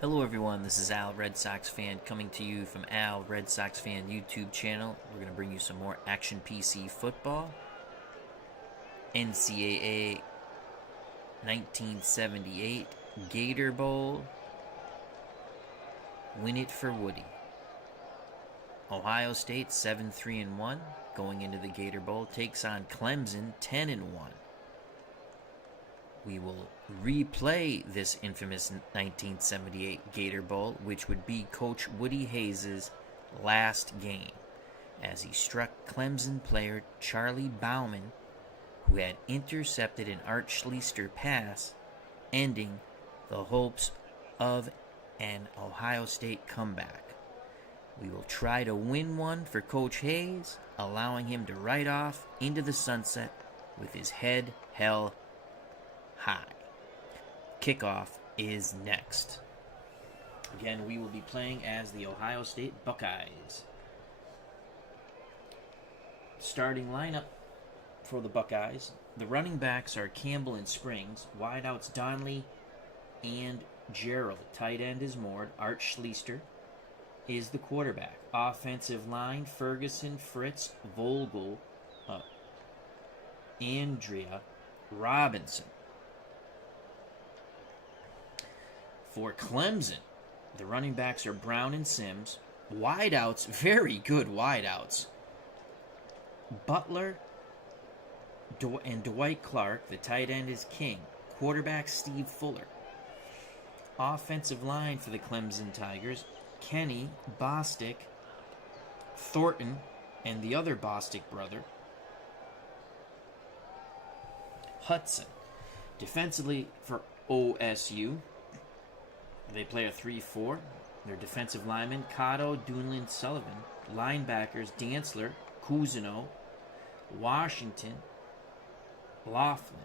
Hello everyone, this is Al Red Sox Fan coming to you from Al Red Sox Fan YouTube channel. We're going to bring you some more Action PC football. NCAA 1978 Gator Bowl. Win it for Woody. Ohio State 7-3-1 going into the Gator Bowl takes on Clemson 10-1. We will replay this infamous 1978 Gator Bowl, which would be Coach Woody Hayes' last game, as he struck Clemson player Charlie Bauman, who had intercepted an Art Schlichter pass, ending the hopes of an Ohio State comeback. We will try to win one for Coach Hayes, allowing him to ride off into the sunset with his head held high. Kickoff is next. Again, we will be playing as the Ohio State Buckeyes. Starting lineup for the Buckeyes. The running backs are Campbell and Springs. Wideouts Donnelly and Gerald. Tight end is Moore. Art Schlichter is the quarterback. Offensive line, Ferguson, Fritz, Vogel, Andrea, Robinson. For Clemson, the running backs are Brown and Sims. Wideouts, very good wideouts. Butler and Dwight Clark. The tight end is King. Quarterback Steve Fuller. Offensive line for the Clemson Tigers, Kenny, Bostic, Thornton, and the other Bostic brother, Hudson. Defensively for OSU, they play a 3-4. Their defensive linemen, Cotto, Dunlin, Sullivan. Linebackers, Dantzler, Cousineau, Washington, Laughlin.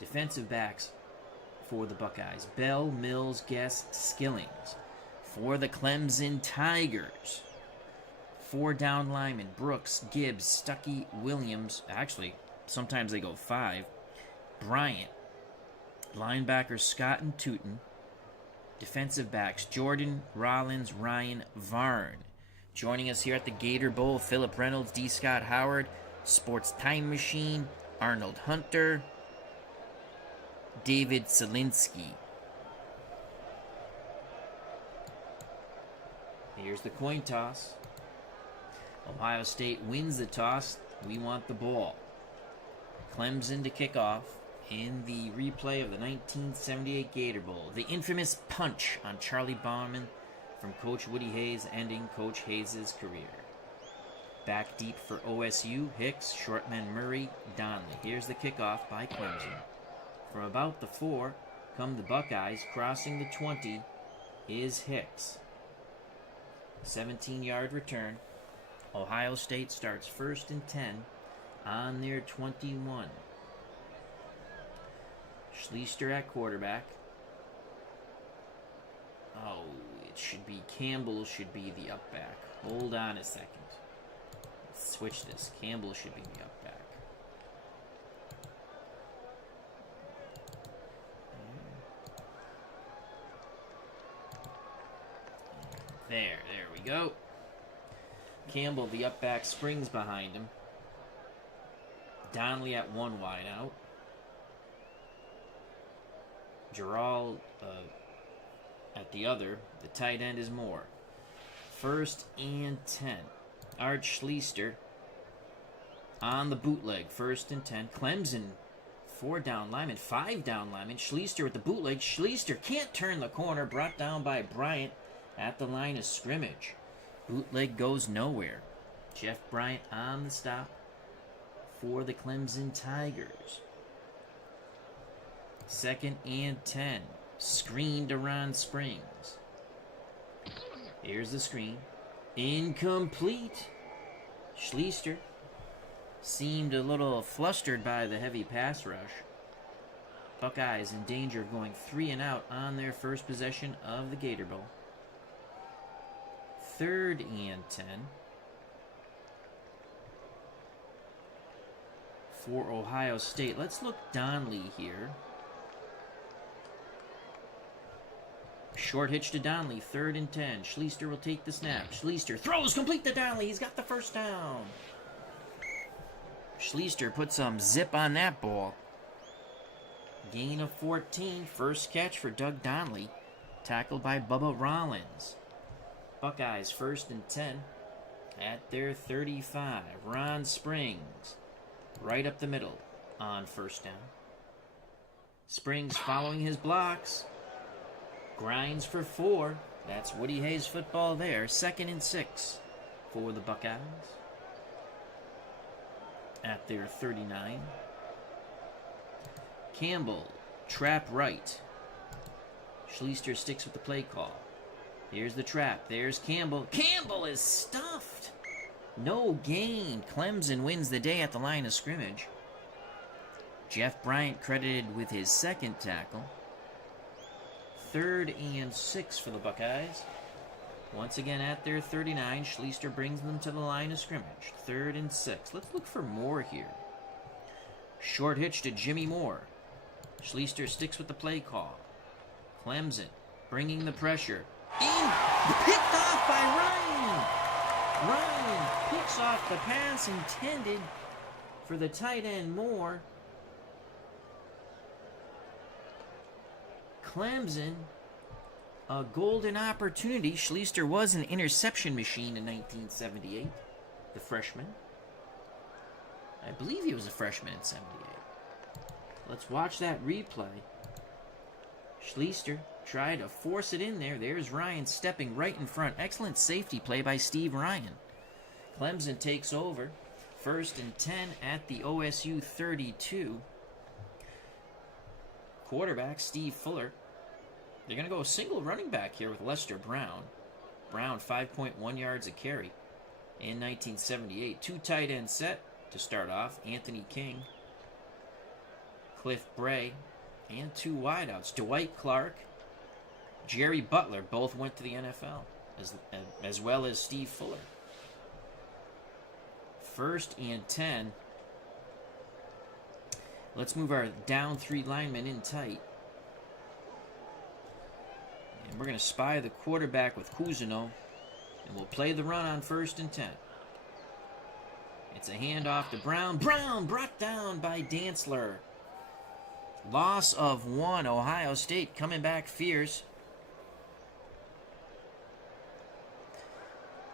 Defensive backs for the Buckeyes, Bell, Mills, Guest, Skillings. For the Clemson Tigers, 4 down linemen, Brooks, Gibbs, Stuckey, Williams. Actually, sometimes they go 5. Bryant. Linebackers, Scott and Tootin. Defensive backs, Jordan, Rollins, Ryan, Varn. Joining us here at the Gator Bowl, Philip Reynolds, D. Scott Howard, Sports Time Machine, Arnold Hunter, David Selinsky. Here's the coin toss. Ohio State wins the toss. We want the ball. Clemson to kick off in the replay of the 1978 Gator Bowl. The infamous punch on Charlie Bauman from Coach Woody Hayes, ending Coach Hayes' career. Back deep for OSU, Hicks, Shortman Murray, Donnelly. Here's the kickoff by Clemson. From about the 4 come the Buckeyes. Crossing the 20 is Hicks. 17-yard return. Ohio State starts 1st and 10 on their 21. Schlichter at quarterback. Oh, it should be Campbell should be the up back. Hold on a second. Let's switch this. Campbell should be the up back. There we go. Campbell, the up back, Springs behind him. Donnelly at 1 wide out. Gerald at the other. The tight end is Moore. 1st and 10. Art Schlichter on the bootleg. 1st and 10. Clemson, 4 down linemen, 5 down linemen. Schlichter with the bootleg. Schlichter can't turn the corner. Brought down by Bryant at the line of scrimmage. Bootleg goes nowhere. Jeff Bryant on the stop for the Clemson Tigers. 2nd and 10. Screen to Ron Springs. Here's the screen. Incomplete. Schlichter seemed a little flustered by the heavy pass rush. Buckeyes in danger of going 3 and out on their first possession of the Gator Bowl. 3rd and 10. For Ohio State. Let's look Donnelly here. Short hitch to Donnelly, 3rd and 10. Schlichter will take the snap. Schlichter throws complete to Donnelly. He's got the first down. Schlichter put some zip on that ball. Gain of 14. First catch for Doug Donnelly. Tackled by Bubba Rollins. Buckeyes 1st and 10 at their 35. Ron Springs right up the middle on 1st down. Springs following his blocks. Grinds for 4. That's Woody Hayes football there. 2nd and 6 for the Buckeyes at their 39. Campbell, trap right. Schlichter sticks with the play call. Here's the trap. There's Campbell. Campbell is stuffed. No gain. Clemson wins the day at the line of scrimmage. Jeff Bryant credited with his 2nd tackle. 3rd and 6 for the Buckeyes. Once again at their 39, Schlichter brings them to the line of scrimmage. 3rd and 6. Let's look for more here. Short hitch to Jimmy Moore. Schlichter sticks with the play call. Clemson bringing the pressure. In! Picked off by Ryan! Ryan picks off the pass intended for the tight end Moore. Clemson, a golden opportunity. Schlichter was an interception machine in 1978, the freshman. I believe he was a freshman in 78. Let's watch that replay. Schlichter tried to force it in there. There's Ryan stepping right in front. Excellent safety play by Steve Ryan. Clemson takes over. 1st and 10 at the OSU 32. Quarterback Steve Fuller. They're going to go a single running back here with Lester Brown. Brown, 5.1 yards a carry in 1978. 2 tight end set to start off. Anthony King, Cliff Bray, and 2 wideouts. Dwight Clark, Jerry Butler, both went to the NFL, as well as Steve Fuller. 1st and 10. Let's move our down 3 linemen in tight. And we're going to spy the quarterback with Cousineau. And we'll play the run on 1st and 10. It's a handoff to Brown. Brown brought down by Dantzler. Loss of 1. Ohio State coming back fierce.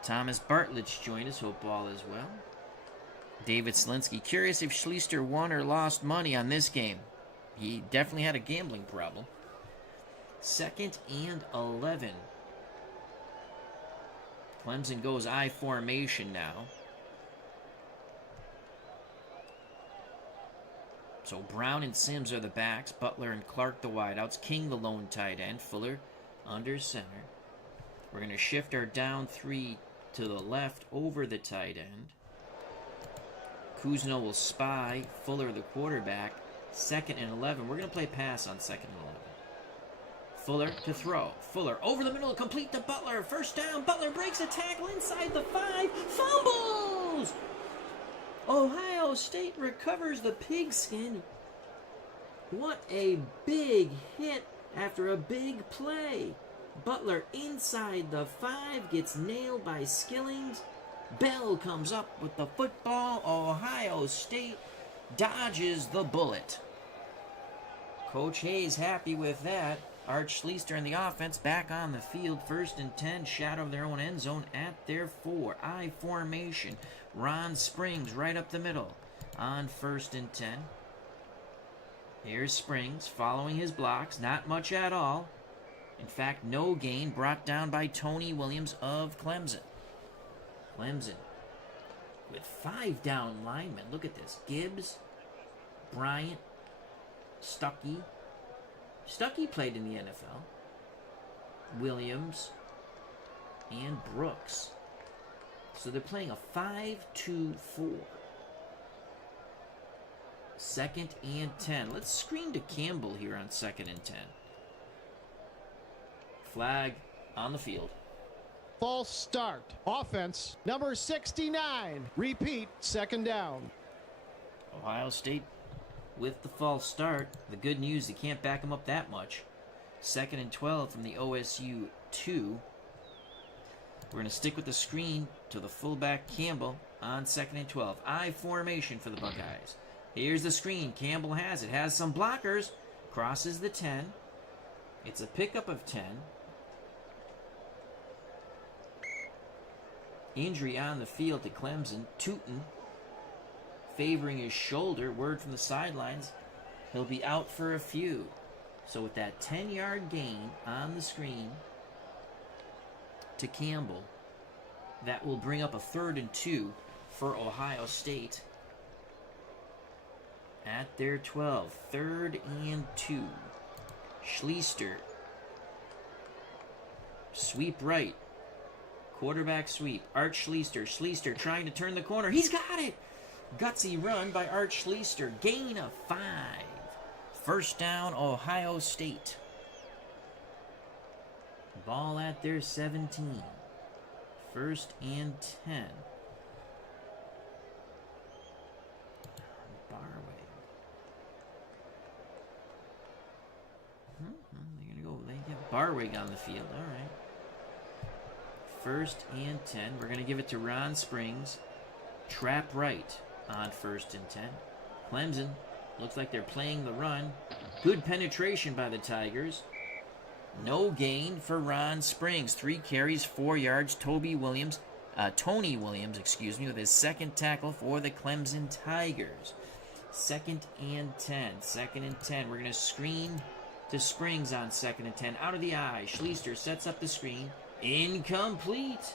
Thomas Bartlett joined us. Hope all is well. David Slinsky, curious if Schlichter won or lost money on this game. He definitely had a gambling problem. 2nd and 11. Clemson goes I formation now. So Brown and Sims are the backs. Butler and Clark the wideouts. King the lone tight end. Fuller under center. We're going to shift our down 3 to the left over the tight end. Cousineau will spy Fuller, the quarterback. 2nd and 11. We're going to play pass on 2nd and 11. Fuller to throw. Fuller over the middle, complete to Butler. 1st down. Butler breaks a tackle inside the 5. Fumbles! Ohio State recovers the pigskin. What a big hit after a big play. Butler inside the 5 gets nailed by Skillings. Bell comes up with the football. Ohio State dodges the bullet. Coach Hayes happy with that. Art Schlichter and the offense back on the field. 1st and 10, shadow of their own end zone at their 4. I formation. Ron Springs right up the middle on 1st and 10. Here's Springs following his blocks. Not much at all. In fact, no gain, brought down by Tony Williams of Clemson. Clemson with 5 down linemen. Look at this. Gibbs, Bryant, Stuckey. Stuckey played in the NFL. Williams, and Brooks. So they're playing a 5-2-4. 2nd and 10. Let's screen to Campbell here on 2nd and 10. Flag on the field. False start. Offense, number 69. Repeat, 2nd down. Ohio State with the false start. The good news, they can't back them up that much. 2nd and 12 from the OSU 2. We're going to stick with the screen to the fullback Campbell on 2nd and 12. I formation for the Buckeyes. Here's the screen. Campbell has it. Has some blockers. Crosses the 10. It's a pickup of 10. Injury on the field to Clemson. Tootin favoring his shoulder. Word from the sidelines. He'll be out for a few. So with that 10-yard gain on the screen to Campbell, that will bring up a 3rd and 2 for Ohio State at their 12. 3rd and 2. Schlichter. Sweep right. Quarterback sweep. Art Schlichter. Schlichter trying to turn the corner. He's got it! Gutsy run by Art Schlichter. Gain of 5. First down, Ohio State. Ball at their 17. 1st and 10. Barway. They're going to go. They get Barway on the field. All right. 1st and 10. We're going to give it to Ron Springs. Trap right on 1st and 10. Clemson looks like they're playing the run. Good penetration by the Tigers. No gain for Ron Springs. 3 carries, 4 yards. Tony Williams, with his 2nd tackle for the Clemson Tigers. 2nd and 10. 2nd and 10. We're going to screen to Springs on 2nd and 10. Out of the eye. Schlichter sets up the screen. Incomplete.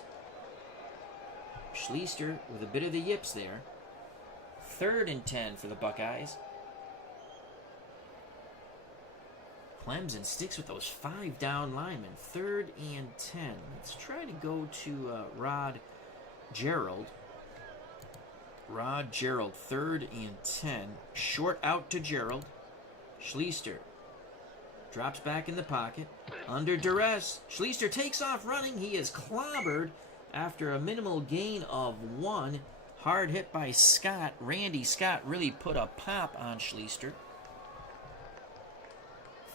Schlichter with a bit of the yips there. 3rd and 10 for the Buckeyes. Clemson sticks with those 5 down linemen. 3rd and 10. Let's try to go to Rod Gerald. Rod Gerald, 3rd and 10. Short out to Gerald. Schlichter drops back in the pocket. Under duress. Schlichter takes off running. He is clobbered after a minimal gain of 1. Hard hit by Scott. Randy Scott really put a pop on Schlichter.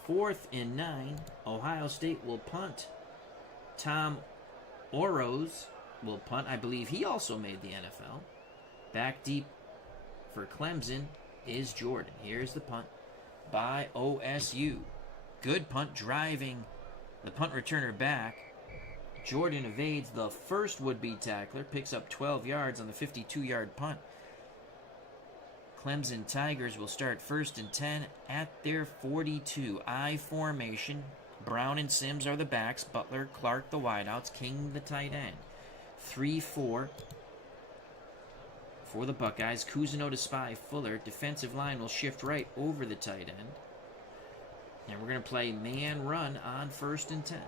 4th and 9. Ohio State will punt. Tom Oroz will punt. I believe he also made the NFL. Back deep for Clemson is Jordan. Here's the punt by OSU. Good punt, driving the punt returner back. Jordan evades the first would-be tackler, picks up 12 yards on the 52-yard punt. Clemson Tigers will start 1st and 10 at their 42. I formation. Brown and Sims are the backs. Butler, Clark the wideouts. King the tight end. 3-4 for the Buckeyes. Cousineau to Spy. Fuller. Defensive line will shift right over the tight end. And we're going to play man run on 1st and 10.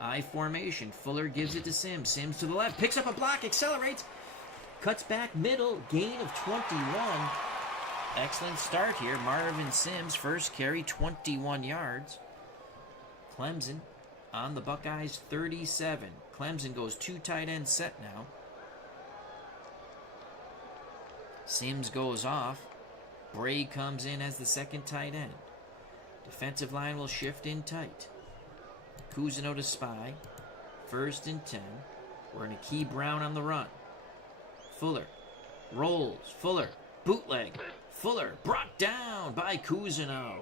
I formation. Fuller gives it to Sims. Sims to the left. Picks up a block. Accelerates. Cuts back middle. Gain of 21. Excellent start here. Marvin Sims, first carry, 21 yards. Clemson on the Buckeyes, 37. Clemson goes 2 tight end set now. Sims goes off. Bray comes in as the 2nd tight end. Defensive line will shift in tight. Cousineau to Spy. 1st and 10. We're going to key Brown on the run. Fuller rolls. Fuller bootleg. Fuller brought down by Cousineau.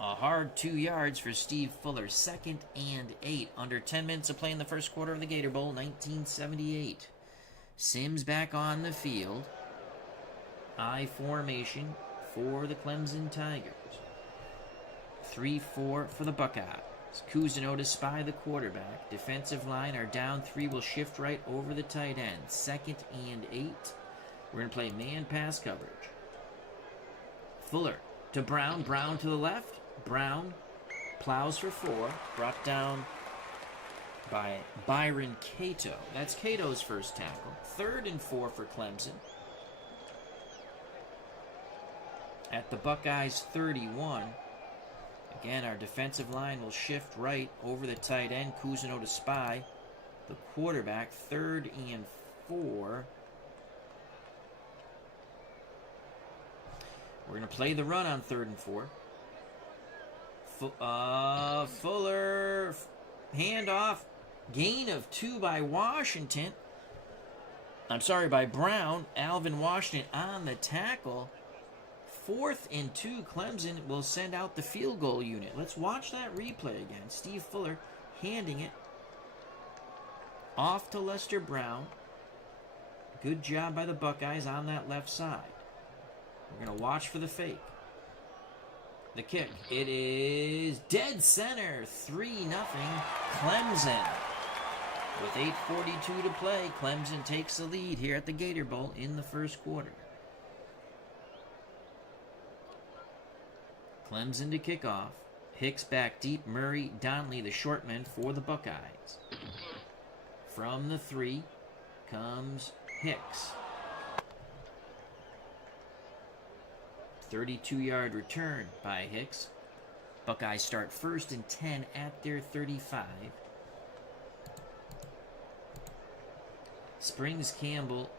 A hard 2 yards for Steve Fuller. 2nd and 8. Under 10 minutes of play in the first quarter of the Gator Bowl, 1978. Sims back on the field. I formation for the Clemson Tigers. 3-4 for the Buckeyes. Cousineau to Spy the quarterback. Defensive line are down 3. Will shift right over the tight end. 2nd and 8. We're going to play man pass coverage. Fuller to Brown. Brown to the left. Brown plows for 4. Brought down by Byron Cato. That's Cato's first tackle. 3rd and 4 for Clemson. At the Buckeyes 31. Again, our defensive line will shift right over the tight end. Cousineau to Spy the quarterback. 3rd and 4. We're going to play the run on 3rd and 4. Fuller, handoff, gain of 2 by Washington. I'm sorry, by Brown. Alvin Washington on the tackle. 4th and 2, Clemson will send out the field goal unit. Let's watch that replay again. Steve Fuller handing it off to Lester Brown. Good job by the Buckeyes on that left side. We're going to watch for the fake. The kick. It is dead center. 3-0 Clemson. With 8:42 to play, Clemson takes the lead here at the Gator Bowl in the first quarter. Clemson to kick off. Hicks back deep. Murray, Donnelly, the short men for the Buckeyes. From the 3 comes Hicks. 32-yard return by Hicks. Buckeyes start 1st and 10 at their 35. Springs, Campbell,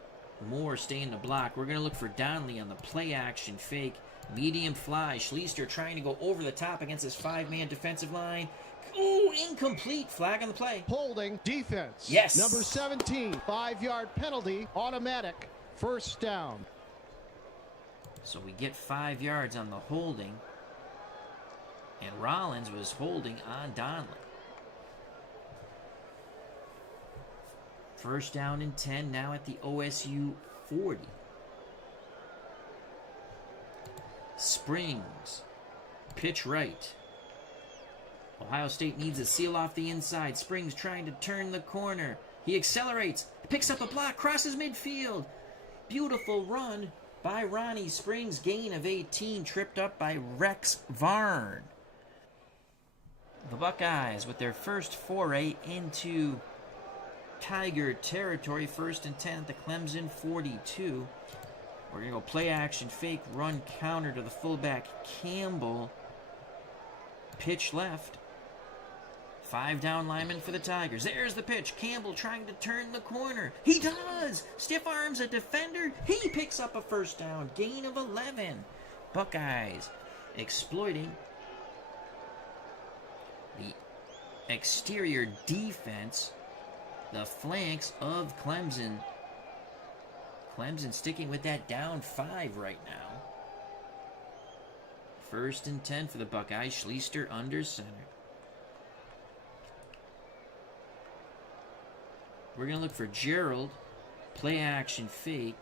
Moore stay in the block. We're going to look for Donnelly on the play-action fake. Medium fly. Schlichter trying to go over the top against his 5-man defensive line. Ooh, incomplete. Flag on the play. Holding defense. Yes. Number 17, 5-yard penalty, automatic, first down. So we get 5 yards on the holding. And Rollins was holding on Donnelly. First down and 10 now at the OSU 40. Springs. Pitch right. Ohio State needs a seal off the inside. Springs trying to turn the corner. He accelerates. Picks up a block. Crosses midfield. Beautiful run by Ronnie Springs. Gain of 18. Tripped up by Rex Varn. The Buckeyes with their first foray into Tiger territory. 1st and 10 at the Clemson 42. We're going to go play action fake, run counter to the fullback Campbell. Pitch left. 5 down linemen for the Tigers. There's the pitch. Campbell trying to turn the corner. He does! Stiff arms a defender. He picks up a first down. Gain of 11. Buckeyes exploiting the exterior defense. The flanks of Clemson. Clemson sticking with that down 5 right now. 1st and 10 for the Buckeyes. Schlichter under center. We're going to look for Gerald. Play action fake.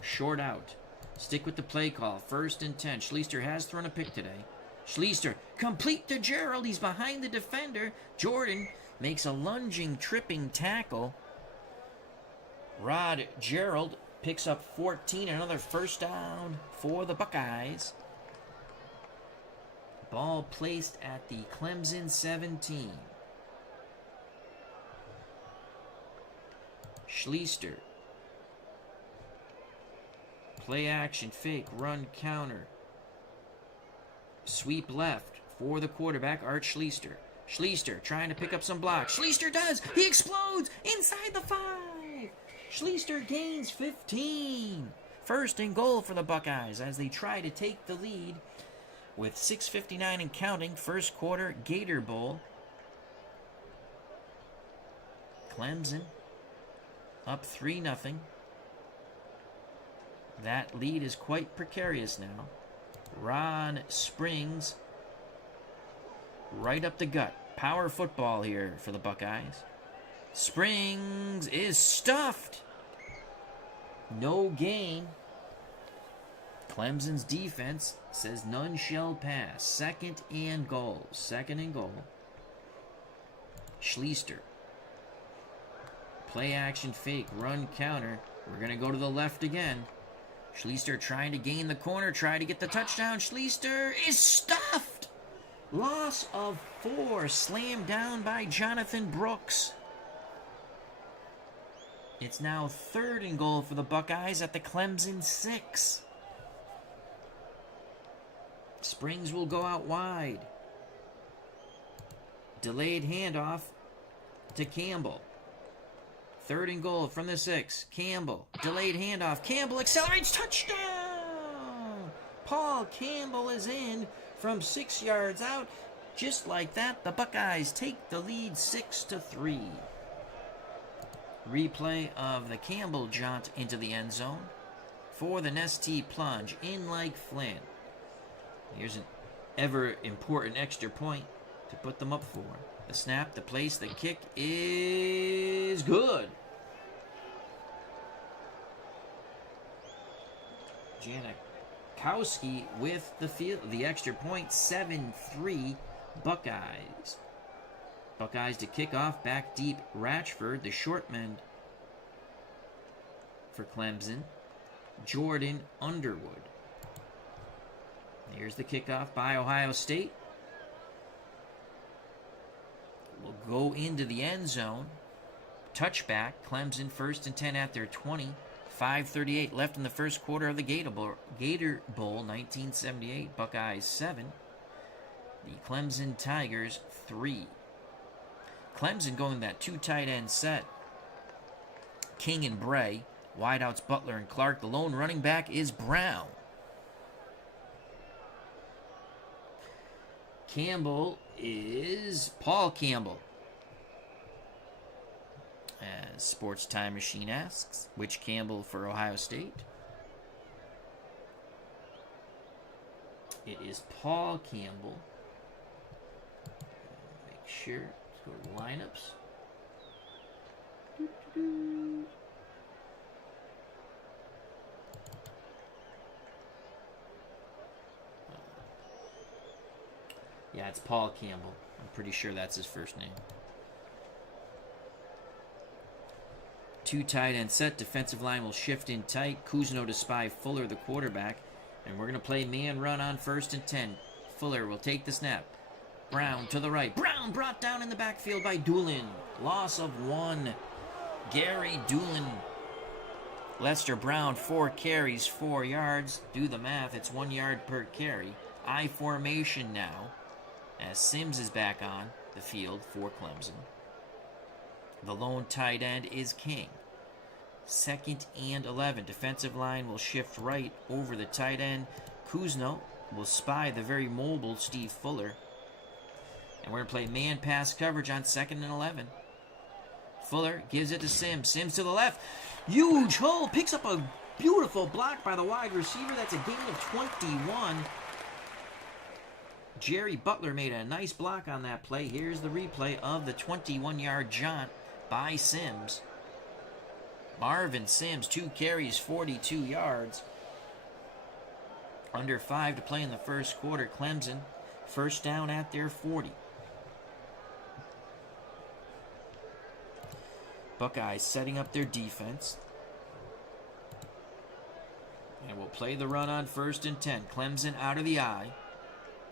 Short out. Stick with the play call. 1st and 10. Schlichter has thrown a pick today. Schlichter complete to Gerald. He's behind the defender. Jordan makes a lunging, tripping tackle. Rod Gerald picks up 14. Another first down for the Buckeyes. Ball placed at the Clemson 17. Schlichter. Play action fake, run counter. Sweep left for the quarterback, Art Schlichter. Schlichter trying to pick up some blocks. Schlichter does! He explodes inside the 5! Schlichter gains 15. 1st and goal for the Buckeyes as they try to take the lead with 6:59 and counting. First quarter Gator Bowl. Clemson up 3-0. That lead is quite precarious now. Ron Springs right up the gut. Power football here for the Buckeyes. Springs is stuffed. No gain. Clemson's defense says none shall pass. 2nd and goal. 2nd and goal. Schlichter. Play action fake. Run counter. We're going to go to the left again. Schlichter trying to gain the corner. Try to get the touchdown. Schlichter is stuffed. Loss of 4. Slammed down by Jonathan Brooks. It's now 3rd and goal for the Buckeyes at the Clemson 6. Springs will go out wide. Delayed handoff to Campbell. 3rd and goal from the 6. Campbell. Delayed handoff. Campbell accelerates. Touchdown! Paul Campbell is in from 6 yards out. Just like that, the Buckeyes take the lead 6-3. Replay of the Campbell jaunt into the end zone for the Nestea plunge in like Flynn. Here's an ever important extra point to put them up for. The snap, the place, the kick is good. Janikowski with the extra point, 7-3 Buckeyes. Buckeyes to kick off, back deep, Ratchford, the short man for Clemson, Jordan Underwood. Here's the kickoff by Ohio State. Will go into the end zone. Touchback, Clemson 1st and 10 at their 20. 5:38 left in the first quarter of the Gator Bowl 1978. Buckeyes 7. The Clemson Tigers 3. Clemson going that 2 tight end set. King and Bray. Wideouts Butler and Clark. The lone running back is Brown. Campbell is Paul Campbell. As Sports Time Machine asks, which Campbell for Ohio State? It is Paul Campbell. Make sure. Let's go to the lineups. Yeah, it's Paul Campbell. I'm pretty sure that's his first name. 2 tight end set. Defensive line will shift in tight. Kuzno to spy Fuller, the quarterback. And we're going to play man run on 1st and 10. Fuller will take the snap. Brown to the right. Brown brought down in the backfield by Doolin. Loss of 1. Gary Doolin. Lester Brown, 4 carries, 4 yards. Do the math. It's 1 yard per carry. I formation now, as Sims is back on the field for Clemson. The lone tight end is King. 2nd and 11. Defensive line will shift right over the tight end. Kuzno will spy the very mobile Steve Fuller. And we're going to play man pass coverage on 2nd and 11. Fuller gives it to Sims. Sims to the left. Huge hole. Picks up a beautiful block by the wide receiver. That's a gain of 21. Jerry Butler made a nice block on that play. Here's the replay of the 21-yard jaunt by Sims. Marvin Sims, 2 carries, 42 yards. Under 5 to play in the first quarter. Clemson, 1st down at their 40. Buckeyes setting up their defense. And we'll play the run on 1st and 10. Clemson out of the eye.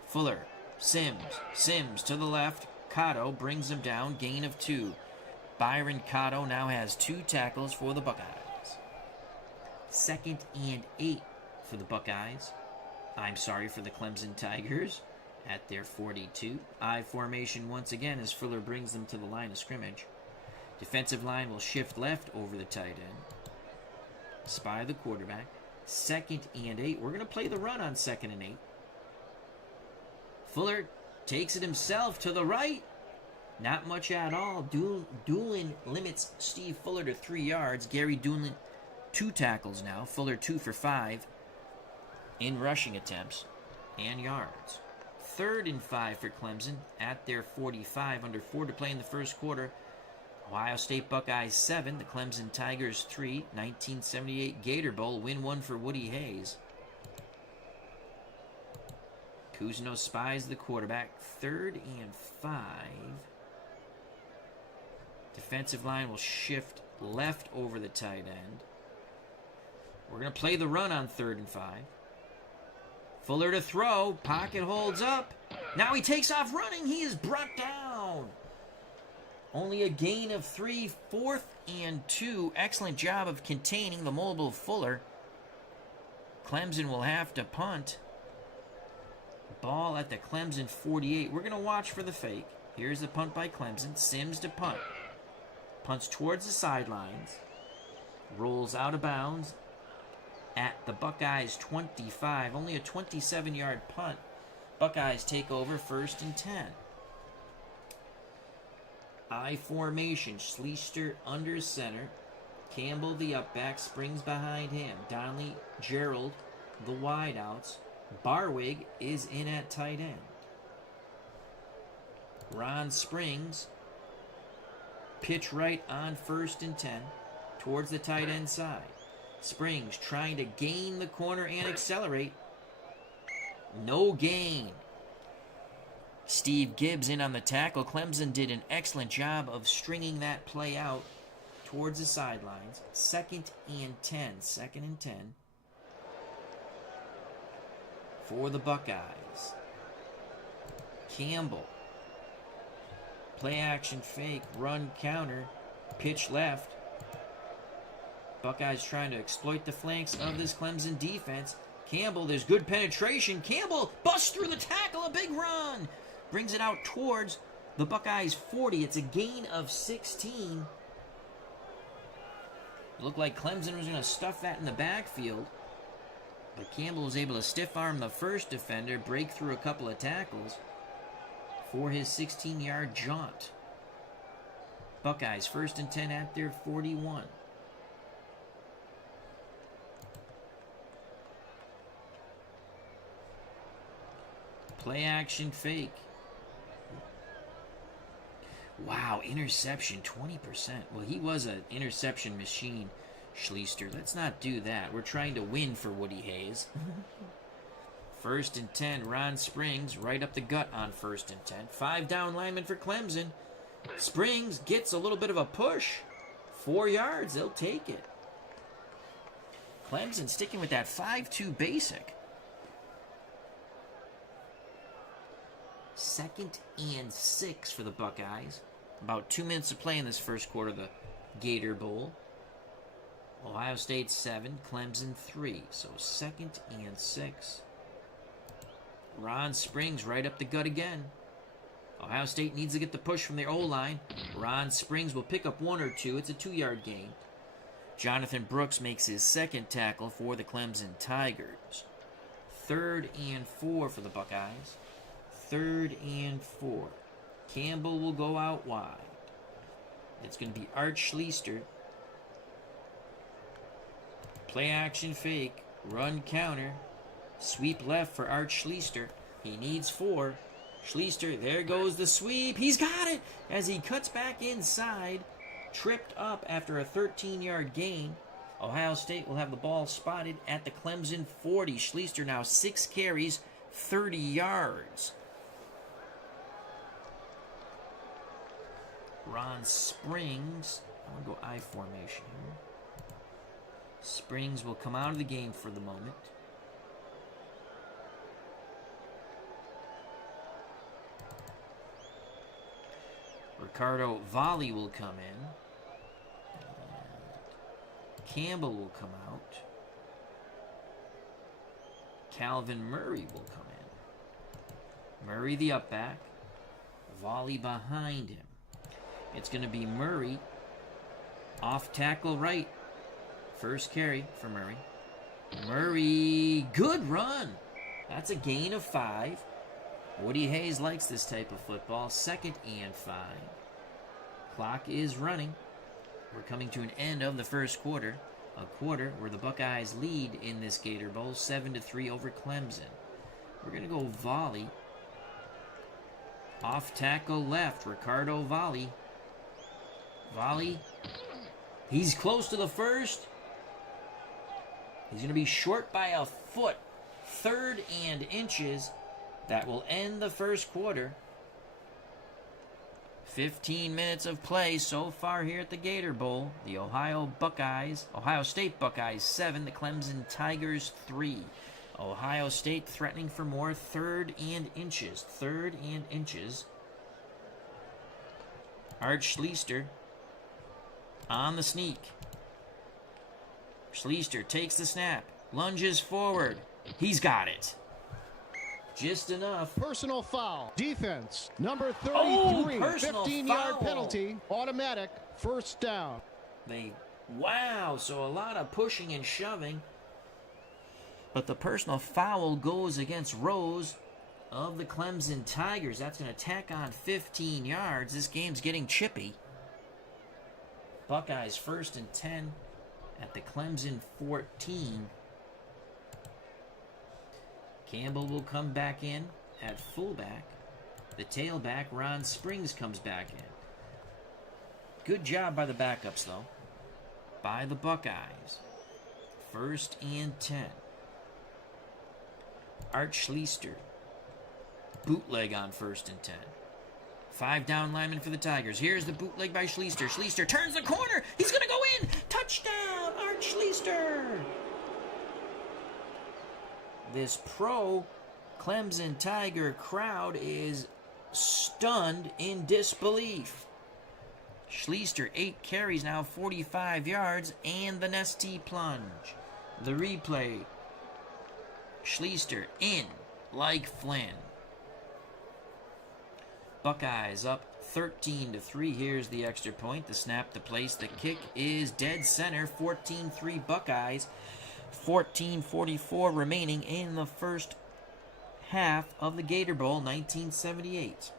Fuller, Sims to the left. Cotto brings him down, gain of 2. Byron Cotto now has 2 tackles for the Buckeyes. 2nd and 8 for the Buckeyes. For the Clemson Tigers at their 42. I formation once again as Fuller brings them to the line of scrimmage. Defensive line will shift left over the tight end. Spy the quarterback. 2nd and 8. We're going to play the run on 2nd and 8. Fuller takes it himself to the right. Not much at all. Doolin limits Steve Fuller to 3 yards. Gary Doolin, 2 tackles now. Fuller 2 for 5 in rushing attempts and yards. 3rd and 5 for Clemson at their 45. Under 4 to play in the first quarter. Ohio State Buckeyes 7. The Clemson Tigers 3. 1978 Gator Bowl. Win 1 for Woody Hayes. Kuzno spies the quarterback. 3rd and 5. Defensive line will shift left over the tight end. We're going to play the run on 3rd and 5. Fuller to throw. Pocket holds up. Now he takes off running. He is brought down. Only a gain of 3. 4th and 2. Excellent job of containing the mobile Fuller. Clemson will have to punt. Ball at the Clemson 48. We're going to watch for the fake. Here's the punt by Clemson. Sims to punt. Punts towards the sidelines. Rolls out of bounds at the Buckeyes 25. Only a 27-yard punt Buckeyes take over 1st and 10. I formation. Schlichter under center. Campbell, the up back, Springs behind him. Donnelly, Gerald, the wideouts. Barwig is in at tight end. Ron Springs, pitch right on 1st and 10 towards the tight end side. Springs trying to gain the corner and accelerate. No gain. Steve Gibbs in on the tackle. Clemson did an excellent job of stringing that play out towards the sidelines. 2nd and 10. 2nd and 10 for the Buckeyes. Campbell. Play action fake. Run counter. Pitch left. Buckeyes trying to exploit the flanks of this Clemson defense. Campbell, there's good penetration. Campbell busts through the tackle. A big run. Brings it out towards the Buckeyes 40. It's a gain of 16. Looked like Clemson was going to stuff that in the backfield. But Campbell was able to stiff arm the first defender, break through a couple of tackles for his 16-yard jaunt. Buckeyes 1st and 10 at their 41. Play action fake. Wow, interception, 20%. Well, he was an interception machine, Schlichter. Let's not do that. We're trying to win for Woody Hayes. 1st and 10, Ron Springs right up the gut on 1st and 10. 5 down linemen for Clemson. Springs gets a little bit of a push. 4 yards, they'll take it. Clemson sticking with that 5-2 basic. 2nd and 6 for the Buckeyes. About 2 minutes to play in this first quarter of the Gator Bowl. Ohio State 7, Clemson 3. So 2nd and 6. Ron Springs right up the gut again. Ohio State needs to get the push from their O-line. Ron Springs will pick up 1 or 2. It's a 2-yard gain. Jonathan Brooks makes his 2nd tackle for the Clemson Tigers. 3rd and 4 for the Buckeyes. 3rd and 4. Campbell will go out wide. It's going to be Art Schlichter. Play action fake. Run counter. Sweep left for Art Schlichter. He needs 4. Schlichter, there goes the sweep. He's got it as he cuts back inside. Tripped up after a 13-yard gain. Ohio State will have the ball spotted at the Clemson 40. Schlichter now 6 carries, 30 yards. Ron Springs. I'm going to go I formation here. Springs will come out of the game for the moment. Ricardo Volley will come in. And Campbell will come out. Calvin Murray will come in. Murray the up back. Volley behind him. It's going to be Murray. Off tackle right. First carry for Murray. Murray, good run. That's a gain of 5. Woody Hayes likes this type of football. 2nd and 5. Clock is running. We're coming to an end of the first quarter. A quarter where the Buckeyes lead in this Gator Bowl 7-3 over Clemson. We're going to go Volley. Off tackle left. Ricardo Volley. Volley. He's close to the first. He's going to be short by a foot. 3rd and inches. That will end the first quarter. 15 minutes of play so far here at the Gator Bowl. The Ohio State Buckeyes 7, the Clemson Tigers 3. Ohio State threatening for more. 3rd and inches. 3rd and inches. Art Schlichter on the sneak. Schlichter takes the snap. Lunges forward. He's got it. Just enough. Personal foul. Defense. Number 33. Oh, personal 15-yard foul. penalty. Automatic. First down. Wow, so a lot of pushing and shoving. But the personal foul goes against Rose. of the Clemson Tigers. That's going to tack on 15 yards. This game's getting chippy. Buckeyes 1st and 10 at the Clemson 14. Campbell will come back in at fullback. The tailback, Ron Springs, comes back in. Good job by the backups, though, by the Buckeyes. 1st and 10. Art Schlichter. Bootleg on 1st and 10. 5 down linemen for the Tigers. Here's the bootleg by Schlichter. Schlichter turns the corner. He's going to go in. Touchdown, Art Schlichter. This pro Clemson Tiger crowd is stunned in disbelief. Schlichter, 8 carries, now 45 yards, and the Nestea plunge. The replay. Schlichter in like Flynn. Buckeyes up 13-3. Here's the extra point. The snap, the place, the kick is dead center. 14-3 Buckeyes. 14:44 remaining in the first half of the Gator Bowl, 1978.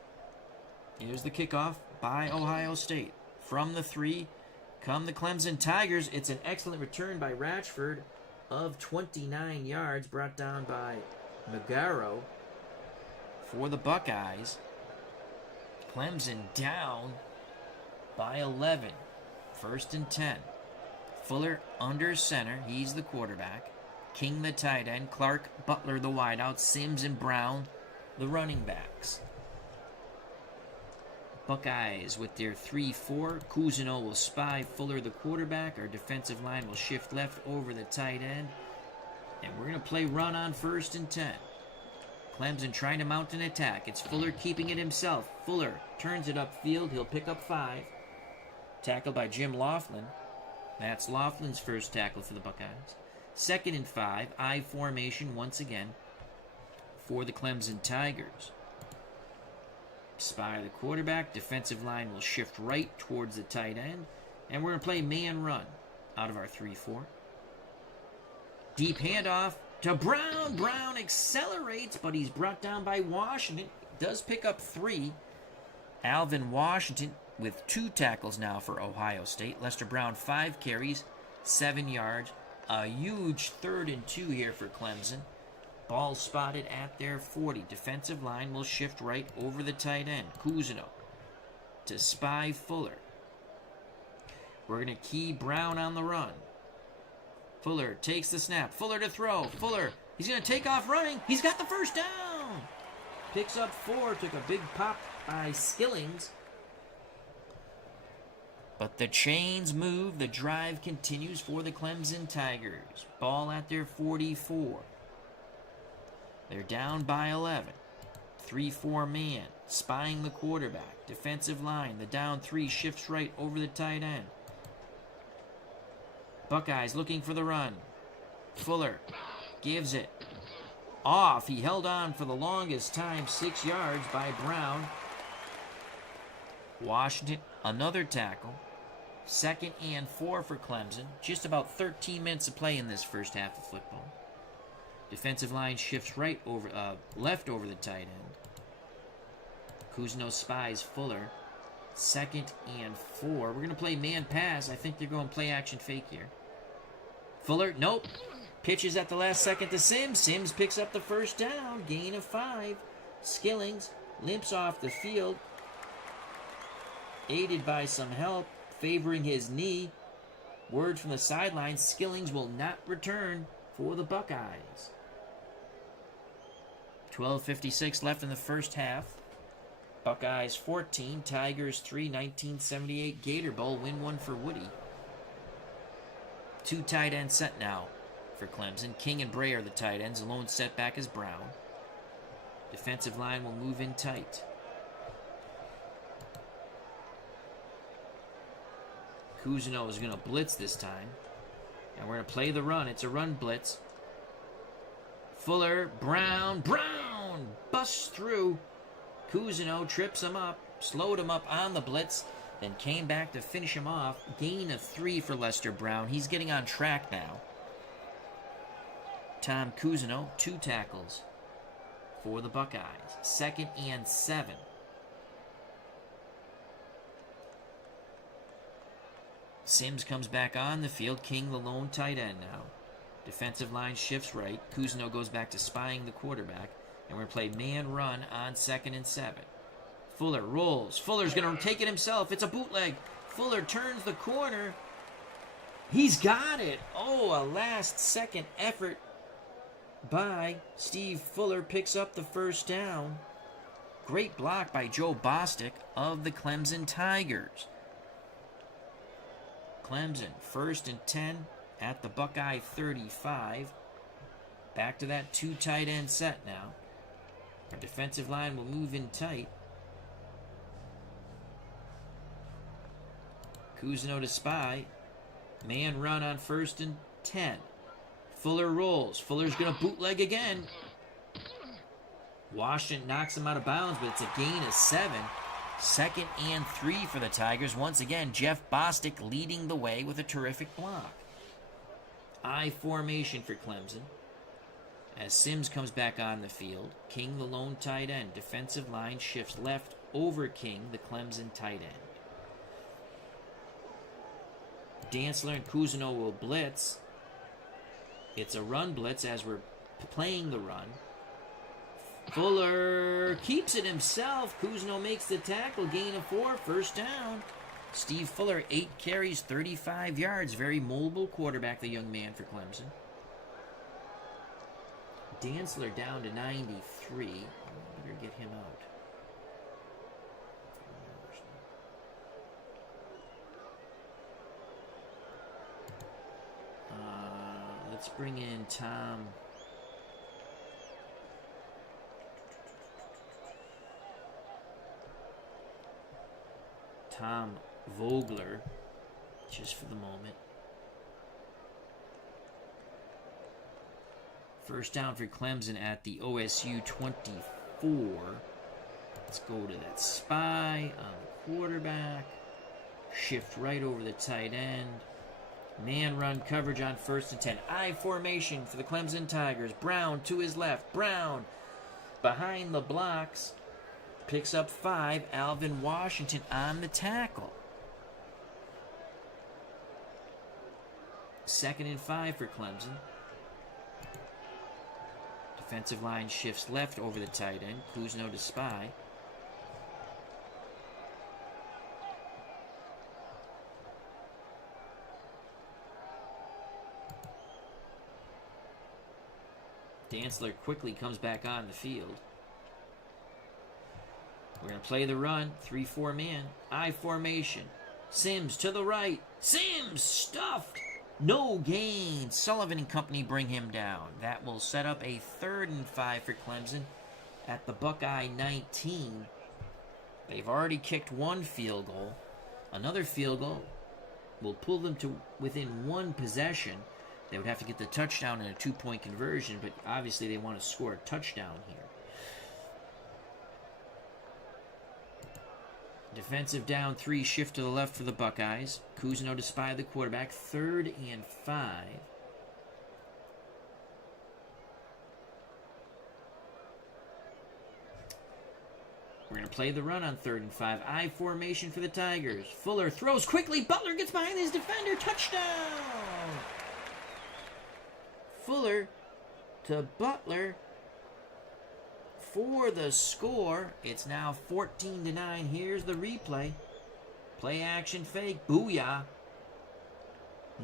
Here's the kickoff by Ohio State. From the 3 come the Clemson Tigers. It's an excellent return by Ratchford of 29 yards, brought down by Magaro for the Buckeyes. Clemson down by 11. 1st and 10. Fuller under center. He's the quarterback. King the tight end. Clark, Butler the wideout. Sims and Brown the running backs. Buckeyes with their 3-4. Cousineau will spy Fuller the quarterback. Our defensive line will shift left over the tight end. And we're going to play run on 1st and 10. Clemson trying to mount an attack. It's Fuller keeping it himself. Fuller turns it upfield. He'll pick up 5. Tackled by Jim Laughlin. That's Laughlin's first tackle for the Buckeyes. 2nd and 5. I formation once again for the Clemson Tigers. Spy the quarterback. Defensive line will shift right towards the tight end. And we're going to play man run out of our 3-4. Deep handoff to Brown. Brown accelerates, but he's brought down by Washington. Does pick up 3. Alvin Washington with 2 tackles now for Ohio State. Lester Brown, 5 carries, 7 yards. A huge 3rd and 2 here for Clemson. Ball spotted at their 40. Defensive line will shift right over the tight end. Cousineau to spy Fuller. We're going to key Brown on the run. Fuller takes the snap. Fuller to throw. Fuller, he's going to take off running. He's got the first down. Picks up 4. Took a big pop by Skillings. But the chains move. The drive continues for the Clemson Tigers. Ball at their 44. They're down by 11. 3-4 man. Spying the quarterback. Defensive line. The down 3 shifts right over the tight end. Buckeyes looking for the run. Fuller gives it off. He held on for the longest time. 6 yards by Brown. Washington, another tackle. 2nd and 4 for Clemson. Just about 13 minutes of play in this first half of football. Defensive line shifts right over, left over the tight end. Cousineau spies Fuller. 2nd and 4. We're going to play man pass. I think they're going to play action fake here. Fuller, nope. Pitches at the last second to Sims. Sims picks up the first down. Gain of 5. Skillings limps off the field. Aided by some help, favoring his knee. Word from the sideline, Skillings will not return for the Buckeyes. 12:56 left in the first half. Buckeyes 14, Tigers 3, 1978 Gator Bowl, win 1 for Woody. 2 tight ends set now for Clemson. King and Bray are the tight ends. The lone setback is Brown. Defensive line will move in tight. Cousineau is going to blitz this time. And we're going to play the run. It's a run blitz. Fuller, Brown busts through. Cousineau trips him up, slowed him up on the blitz, then came back to finish him off. Gain of 3 for Lester Brown. He's getting on track now. Tom Cousineau, 2 tackles for the Buckeyes. 2nd and 7. Sims comes back on the field. King, the lone tight end now. Defensive line shifts right. Cousineau goes back to spying the quarterback. And we're going to play man run on 2nd and 7. Fuller rolls. Fuller's going to take it himself. It's a bootleg. Fuller turns the corner. He's got it. Oh, a last-second effort by Steve Fuller picks up the first down. Great block by Joe Bostic of the Clemson Tigers. Clemson, 1st and 10 at the Buckeye 35. Back to that 2 tight end set now. Our defensive line will move in tight. Cousineau to spy. Man run on 1st and 10. Fuller rolls. Fuller's going to bootleg again. Washington knocks him out of bounds, but it's a gain of 7. 2nd and 3 for the Tigers. Once again, Jeff Bostic leading the way with a terrific block. I formation for Clemson. As Sims comes back on the field, King, the lone tight end. Defensive line shifts left over King, the Clemson tight end. Dantzler and Cousineau will blitz. It's a run blitz as we're playing the run. Fuller keeps it himself. Cousineau makes the tackle. Gain of 4. First down. Steve Fuller, 8 carries, 35 yards. Very mobile quarterback, the young man for Clemson. Dantzler down to 93. Better get him out. Let's bring in Tom Vogler, just for the moment. First down for Clemson at the OSU 24. Let's go to that spy on the quarterback. Shift right over the tight end. Man run coverage on 1st and 10. I formation for the Clemson Tigers. Brown to his left. Brown behind the blocks. Picks up 5. Alvin Washington on the tackle. 2nd and 5 for Clemson. Defensive line shifts left over the tight end. Cousineau to spy. Dantzler quickly comes back on the field. We're going to play the run. 3-4 man. I formation. Sims to the right. Sims stuffed. No gain. Sullivan and company bring him down. That will set up a 3rd and 5 for Clemson at the Buckeye 19. They've already kicked 1 field goal. Another field goal will pull them to within 1 possession. They would have to get the touchdown in a 2-point conversion, but obviously they want to score a touchdown here. Defensive down 3, shift to the left for the Buckeyes. Cousineau to spy the quarterback. 3rd and 5. We're going to play the run on 3rd and 5. I formation for the Tigers. Fuller throws quickly. Butler gets behind his defender. Touchdown! Fuller to Butler for the score. It's now 14-9. Here's the replay. Play action fake. Booyah.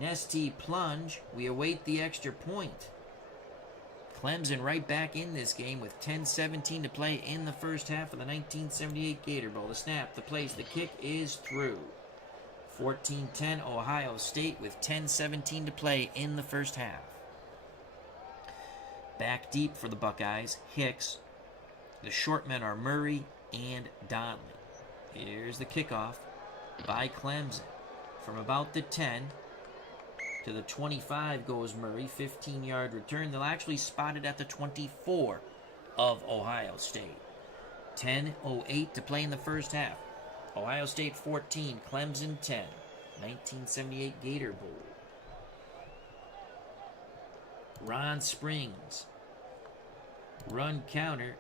Nesty plunge. We await the extra point. Clemson right back in this game with 10:17 to play in the first half of the 1978 Gator Bowl. The snap, the place, the kick is through. 14-10 Ohio State with 10:17 to play in the first half. Back deep for the Buckeyes, Hicks. The short men are Murray and Donnelly. Here's the kickoff by Clemson. From about the 10 to the 25 goes Murray, 15-yard return. They'll actually spot it at the 24 of Ohio State. 10:08 to play in the first half. Ohio State 14, Clemson 10. 1978 Gator Bowl. Ron Springs. Run counter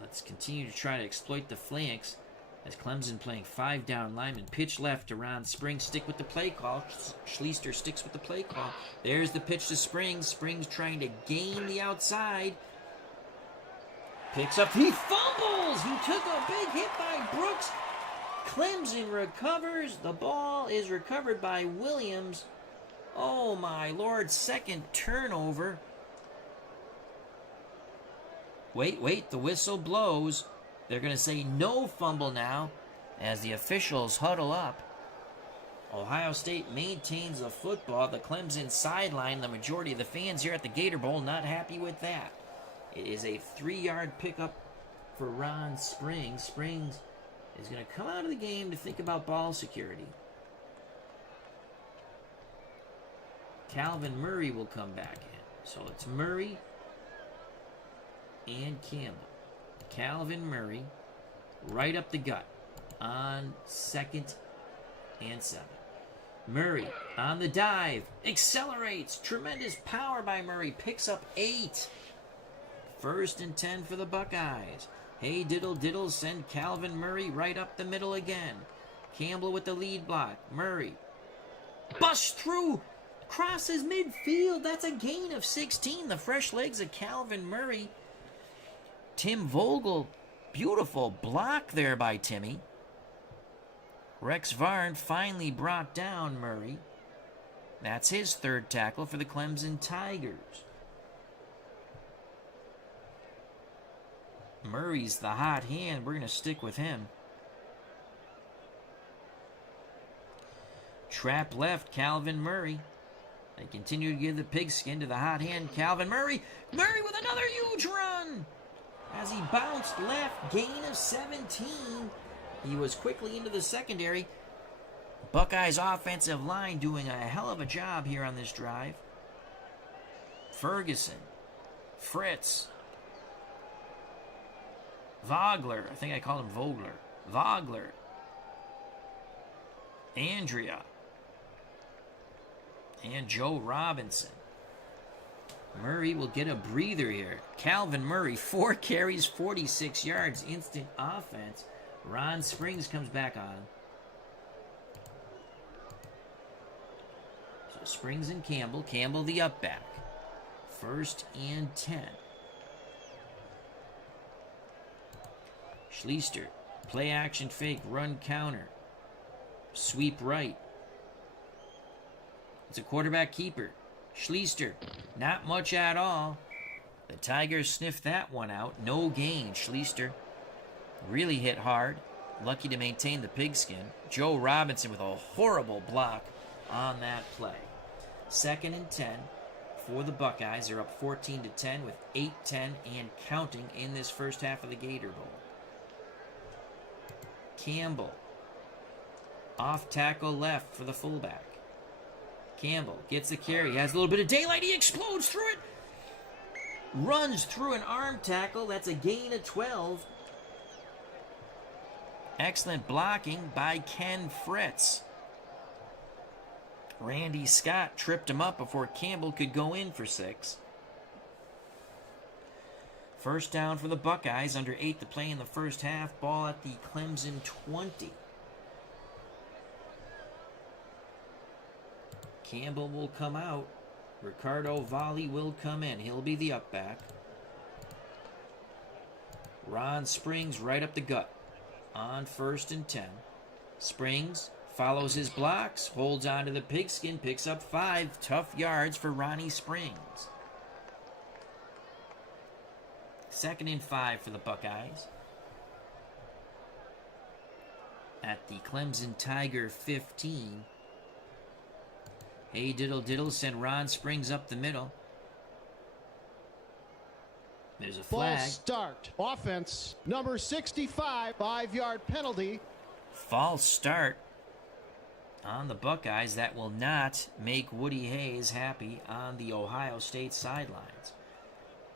Let's continue to try to exploit the flanks as Clemson playing 5 down linemen. Pitch left to Ron Springs. Stick with the play call. Schlichter sticks with the play call. There's the pitch to Springs. Springs trying to gain the outside. Picks up. He fumbles. He took a big hit by Brooks. Clemson recovers. The ball is recovered by Williams. Oh my Lord. Second turnover. Wait. The whistle blows. They're going to say no fumble now as the officials huddle up. Ohio State maintains the football. The Clemson sideline. The majority of the fans here at the Gator Bowl not happy with that. It is a 3-yard pickup for Ron Springs. Springs is going to come out of the game to think about ball security. Calvin Murray will come back in. So it's Murray and Campbell. Calvin Murray right up the gut on 2nd and 7. Murray on the dive. Accelerates. Tremendous power by Murray. Picks up 8. 1st and 10 for the Buckeyes. Hey, diddle, send Calvin Murray right up the middle again. Campbell with the lead block. Murray busts through. Crosses midfield. That's a gain of 16. The fresh legs of Calvin Murray. Tim Vogel, beautiful block there by Timmy. Rex Varn finally brought down Murray. That's his 3rd tackle for the Clemson Tigers. Murray's the hot hand. We're going to stick with him. Trap left, Calvin Murray. They continue to give the pigskin to the hot hand, Calvin Murray. Murray with another huge run. As he bounced left, gain of 17. He was quickly into the secondary. Buckeyes offensive line doing a hell of a job here on this drive. Ferguson, Fritz, Vogler. I think I called him Vogler. Vogler, Andrea, and Joe Robinson. Murray will get a breather here. Calvin Murray, 4 carries, 46 yards, instant offense. Ron Springs comes back on. So Springs and Campbell. Campbell the up back. 1st and 10. Schlichter, play action fake, run counter. Sweep right. It's a quarterback keeper. Schlichter, not much at all. The Tigers sniffed that one out. No gain. Schlichter really hit hard. Lucky to maintain the pigskin. Joe Robinson with a horrible block on that play. 2nd and 10 for the Buckeyes. They're up 14-10 with 8:10 and counting in this first half of the Gator Bowl. Campbell, off tackle left for the fullback. Campbell gets the carry, has a little bit of daylight, he explodes through it, runs through an arm tackle, that's a gain of 12. Excellent blocking by Ken Fritz. Randy Scott tripped him up before Campbell could go in for 6. First down for the Buckeyes, under 8 to play in the first half, ball at the Clemson 20. Campbell will come out. Ricardo Volley will come in. He'll be the up back. Ron Springs right up the gut on 1st and 10. Springs follows his blocks, holds on to the pigskin, picks up 5. Tough yards for Ronnie Springs. 2nd and 5 for the Buckeyes. At the Clemson Tiger 15. Hey, diddle, send Ron Springs up the middle. There's a flag. Ball start. Offense, number 65, 5-yard penalty. False start on the Buckeyes. That will not make Woody Hayes happy on the Ohio State sidelines.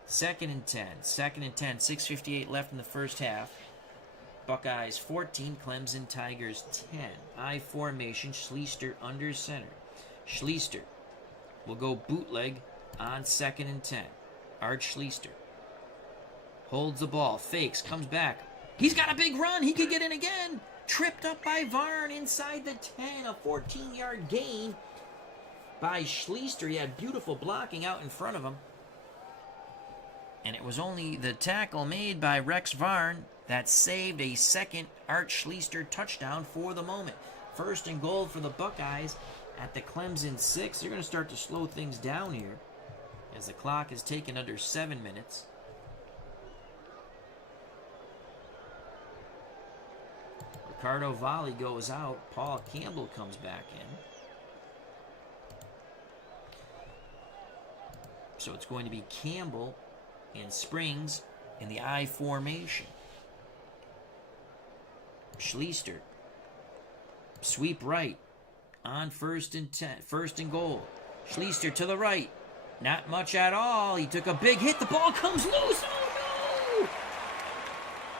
2nd and 10. 6:58 left in the first half. Buckeyes 14, Clemson Tigers 10. I formation, Schlichter under center. Schlichter will go bootleg on 2nd and 10. Art Schlichter. Holds the ball, fakes, comes back. He's got a big run. He could get in again. Tripped up by Varn inside the 10. A 14-yard gain by Schlichter. He had beautiful blocking out in front of him. And it was only the tackle made by Rex Varn that saved a second Art Schlichter touchdown for the moment. 1st and goal for the Buckeyes at the Clemson 6. They're going to start to slow things down here as the clock is taken under 7 minutes. Ricardo Volley goes out. Paul Campbell comes back in. So it's going to be Campbell and Springs in the I formation. Schlichter. Sweep right. On 1st and goal. Schlichter to the right. Not much at all. He took a big hit. The ball comes loose. Oh no!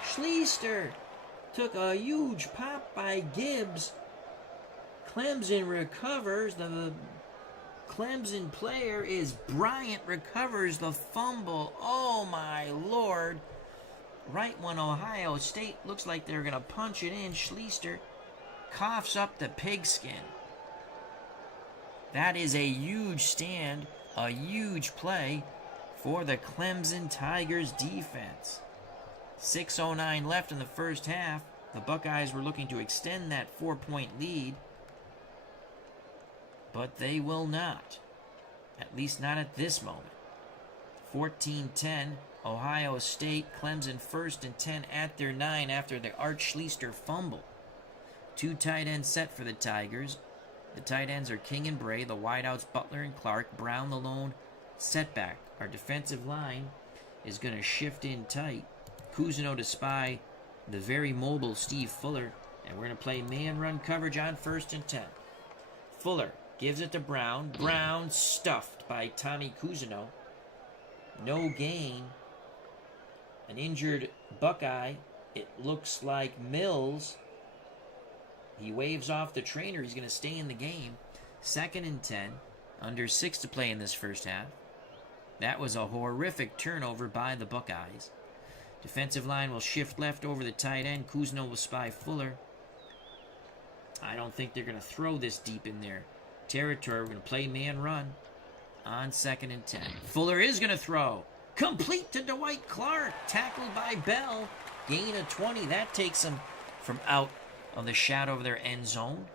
Schlichter took a huge pop by Gibbs. Clemson recovers. The Clemson player is Bryant, recovers the fumble. Oh my Lord. Right when Ohio State looks like they're going to punch it in, Schlichter coughs up the pigskin. That is a huge stand, a huge play for the Clemson Tigers defense. 6:09 left in the first half. The Buckeyes were looking to extend that 4-point lead, but they will not. At least not at this moment. 14-10, Ohio State. Clemson 1st and 10 at their 9 after the Art Schlichter fumble. 2 tight ends set for the Tigers. The tight ends are King and Bray. The wideouts Butler and Clark. Brown the lone setback. Our defensive line is going to shift in tight. Cousineau to spy the very mobile Steve Fuller. And we're going to play man-run coverage on 1st and 10. Fuller gives it to Brown. Brown stuffed by Tommy Cousineau. No gain. An injured Buckeye. It looks like Mills. He waves off the trainer. He's going to stay in the game. 2nd and 10. Under 6 to play in this first half. That was a horrific turnover by the Buckeyes. Defensive line will shift left over the tight end. Cousineau will spy Fuller. I don't think they're going to throw this deep in their territory. We're going to play man run on 2nd and 10. Fuller is going to throw. Complete to Dwight Clark. Tackled by Bell. Gain of 20. That takes him from out of the shadow of their end zone.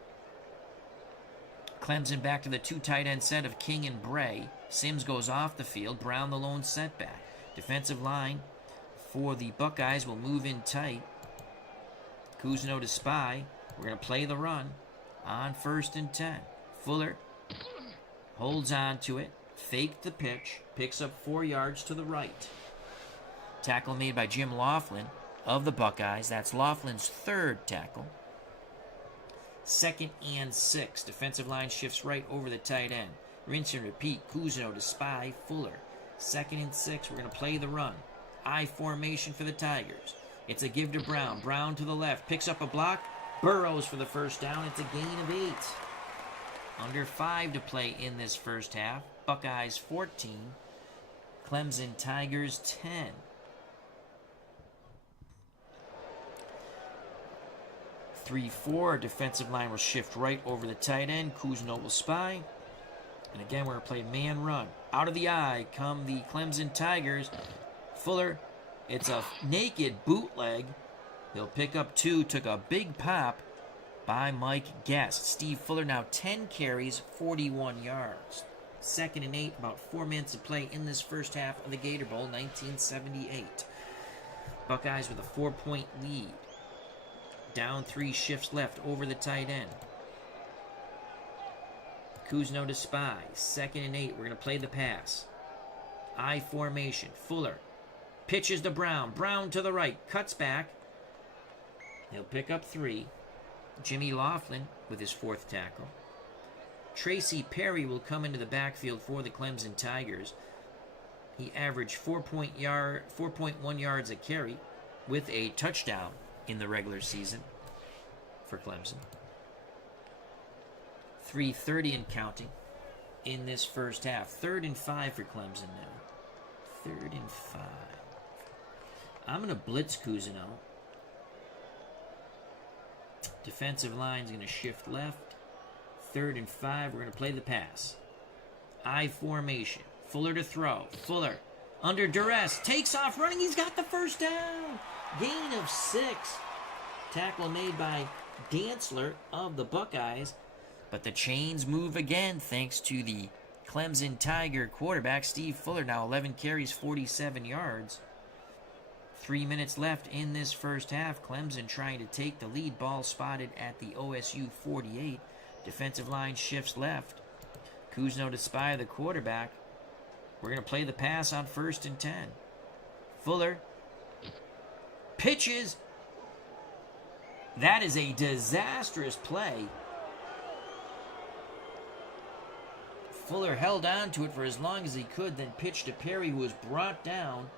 Clemson back to the 2 tight end set of King and Bray. Sims goes off the field. Brown the lone setback. Defensive line for the Buckeyes will move in tight. Cousineau to spy. We're going to play the run on 1st and 10. Fuller holds on to it. Faked the pitch. Picks up 4 yards to the right. Tackle made by Jim Laughlin of the Buckeyes. That's Laughlin's 3rd tackle. 2nd and 6. Defensive line shifts right over the tight end. Rinse and repeat. Cousineau to spy Fuller. 2nd and 6. We're going to play the run. I formation for the Tigers. It's a give to Brown. Brown to the left. Picks up a block. Burrows for the first down. It's a gain of 8. Under 5 to play in this first half. Buckeyes 14. Clemson Tigers 10. 3-4. Defensive line will shift right over the tight end. Cousineau will spy. And again, we're going to play man run. Out of the eye come the Clemson Tigers. Fuller, it's a naked bootleg. He'll pick up 2. Took a big pop by Mike Guest. Steve Fuller now 10 carries, 41 yards. 2nd and 8, about 4 minutes to play in this first half of the Gator Bowl, 1978. Buckeyes with a 4-point lead. Down 3, shifts left over the tight end. Cousineau to spy. 2nd and 8. We're going to play the pass. I formation. Fuller pitches to Brown. Brown to the right. Cuts back. He'll pick up 3. Jimmy Laughlin with his 4th tackle. Tracy Perry will come into the backfield for the Clemson Tigers. He averaged 4.1 yards a carry with a touchdown in the regular season for Clemson. 3:30 and counting in this first half. 3rd and 5 for Clemson now. 3rd and 5. I'm going to blitz Cousineau. Defensive line's going to shift left. 3rd and 5. We're going to play the pass. I formation. Fuller to throw. Fuller under duress. Takes off running. He's got the first down. Gain of 6. Tackle made by Dantzler of the Buckeyes. But the chains move again thanks to the Clemson Tiger quarterback, Steve Fuller. Now 11 carries, 47 yards. 3 minutes left in this first half. Clemson trying to take the lead. Ball spotted at the OSU 48. Defensive line shifts left. Cousineau to spy the quarterback. We're going to play the pass on 1st and 10. Fuller pitches. That is a disastrous play. Fuller held on to it for as long as he could, then pitched to Perry, who was brought down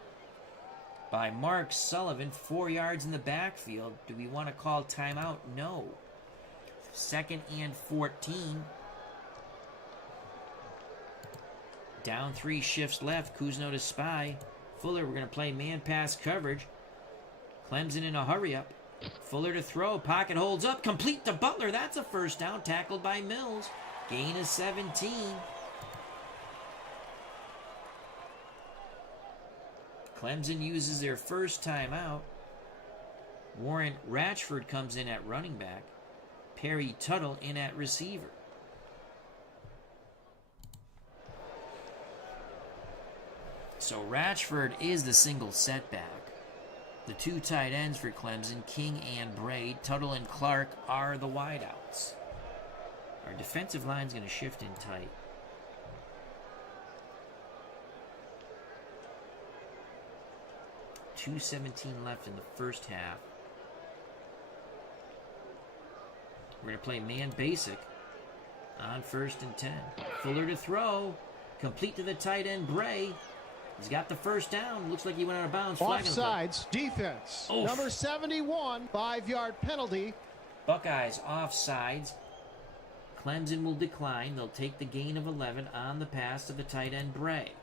by Mark Sullivan, 4 yards in the backfield. Do we want to call timeout? No. 2nd and 14. Down 3, shifts left. Cousineau to spy. Fuller, we're going to play man pass coverage. Clemson in a hurry up. Fuller to throw. Pocket holds up. Complete to Butler. That's a first down. Tackled by Mills. Gain of 17. Clemson uses their first timeout. Warren Ratchford comes in at running back. Perry Tuttle in at receiver. So Ratchford is the single setback. The 2 tight ends for Clemson, King and Braid. Tuttle and Clark are the wideouts. Our defensive line's going to shift in tight. 2:17 left in the first half. We're going to play man basic on 1st and 10. Fuller to throw. Complete to the tight end, Bray. He's got the first down. Looks like he went out of bounds. Offsides, defense. Oof. Number 71, 5-yard penalty. Buckeyes offsides. Clemson will decline. They'll take the gain of 11 on the pass to the tight end, Bray.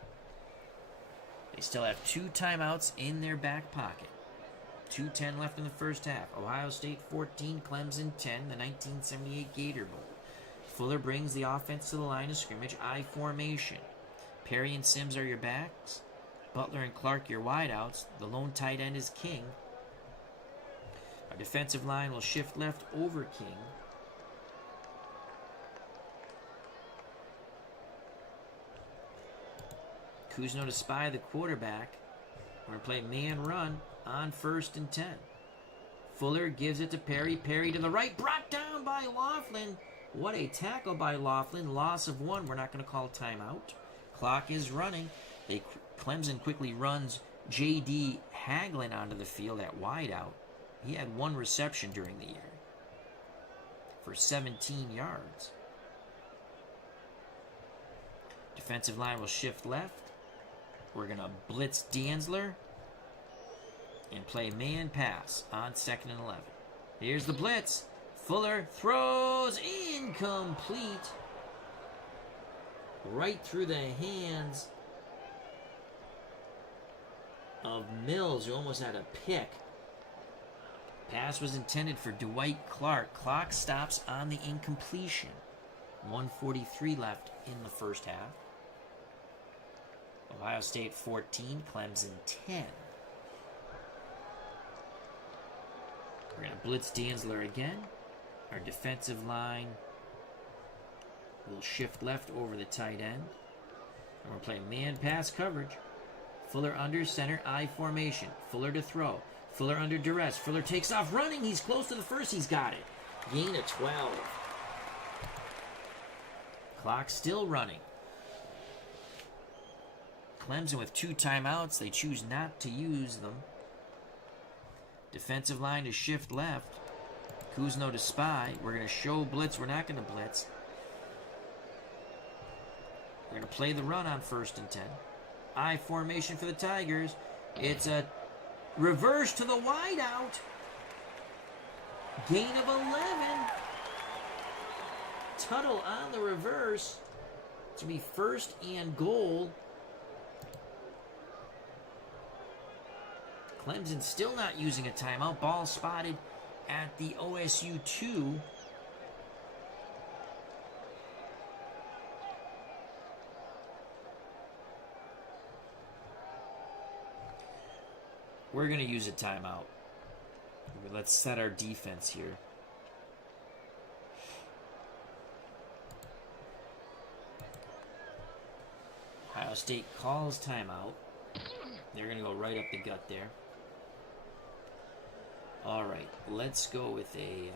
They still have 2 timeouts in their back pocket. 2:10 left in the first half. Ohio State 14, Clemson 10, the 1978 Gator Bowl. Fuller brings the offense to the line of scrimmage. I formation. Perry and Sims are your backs. Butler and Clark your wideouts. The lone tight end is King. Our defensive line will shift left over King. Cousineau to spy the quarterback. We're going to play man run on 1st and 10. Fuller gives it to Perry. Perry to the right. Brought down by Laughlin. What a tackle by Laughlin. Loss of 1. We're not going to call timeout. Clock is running. Clemson quickly runs J.D. Haglin onto the field at wideout. He had 1 reception during the year for 17 yards. Defensive line will shift left. We're going to blitz Dantzler and play man pass on 2nd and 11. Here's the blitz. Fuller throws incomplete. Right through the hands of Mills, who almost had a pick. Pass was intended for Dwight Clark. Clock stops on the incompletion. 1:43 left in the first half. Ohio State 14, Clemson 10. We're going to blitz Dantzler again. Our defensive line will shift left over the tight end. And we're playing man pass coverage. Fuller under center, I formation. Fuller to throw. Fuller under duress. Fuller takes off running. He's close to the first. He's got it. Gain of 12. Clock still running. Clemson with 2 timeouts. They choose not to use them. Defensive line to shift left. Cousineau to spy. We're going to show blitz. We're not going to blitz. We're going to play the run on 1st and 10. I formation for the Tigers. It's a reverse to the wideout. Gain of 11. Tuttle on the reverse. It's going to be 1st and goal Clemson still not using a timeout. Ball spotted at the OSU 2. We're going to use a timeout. Let's set our defense here. Ohio State calls timeout. They're going to go right up the gut there. All right, let's go with a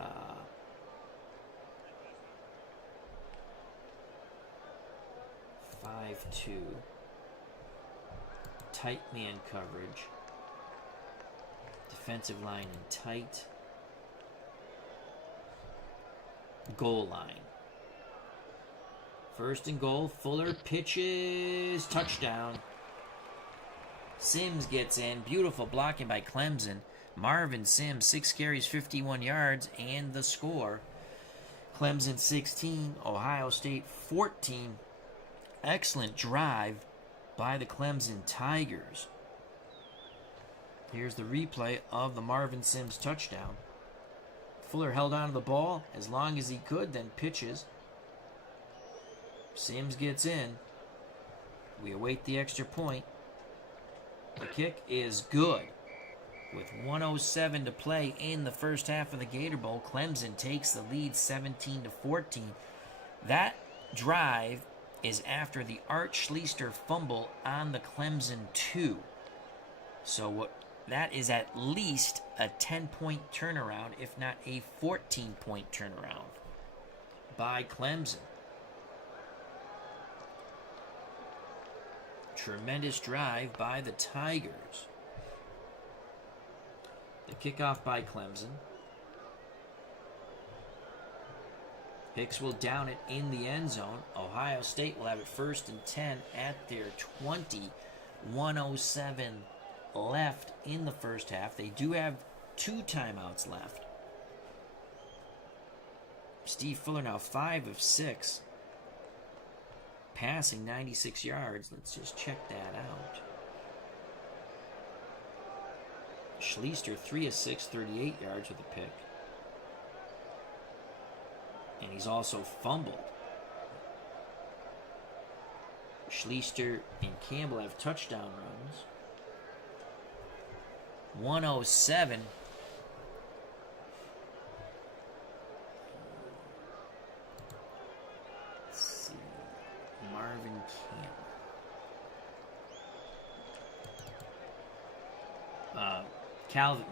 5-2. Tight man coverage. Defensive line in tight. Goal line. First and goal. Fuller pitches. Touchdown. Sims gets in. Beautiful blocking by Clemson. Marvin Sims, 6 carries, 51 yards, and the score. Clemson 16, Ohio State 14. Excellent drive by the Clemson Tigers. Here's the replay of the Marvin Sims touchdown. Fuller held on to the ball as long as he could, then pitches. Sims gets in. We await the extra point. The kick is good. With 1:07 to play in the first half of the Gator Bowl, Clemson takes the lead 17-14. That drive is after the Art Schlichter fumble on the Clemson 2. So that is at least a 10-point turnaround, if not a 14-point turnaround by Clemson. Tremendous drive by the Tigers. The kickoff by Clemson. Hicks will down it in the end zone. Ohio State will have it 1st and 10 at their 20. 1:07 left in the first half. They do have 2 timeouts left. Steve Fuller now 5 of 6. Passing 96 yards. Let's just check that out. Schlichter 3 of 6, 38 yards with a pick. And he's also fumbled. Schlichter and Campbell have touchdown runs. 1:07. Let's see. Marvin Campbell.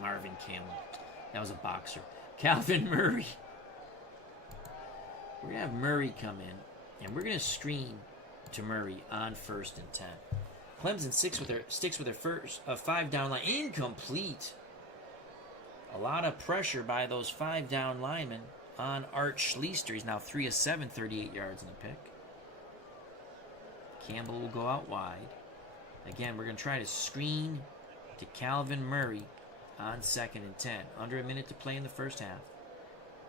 Marvin Campbell. That was a boxer. Calvin Murray. We're going to have Murray come in, and we're going to screen to Murray on 1st and 10. Clemson sticks with their first 5 down line. Incomplete. A lot of pressure by those 5 down linemen on Art Schlichter. He's now 3 of 7, 38 yards in the pick. Campbell will go out wide. Again, we're going to try to screen to Calvin Murray on 2nd and 10. Under a minute to play in the first half.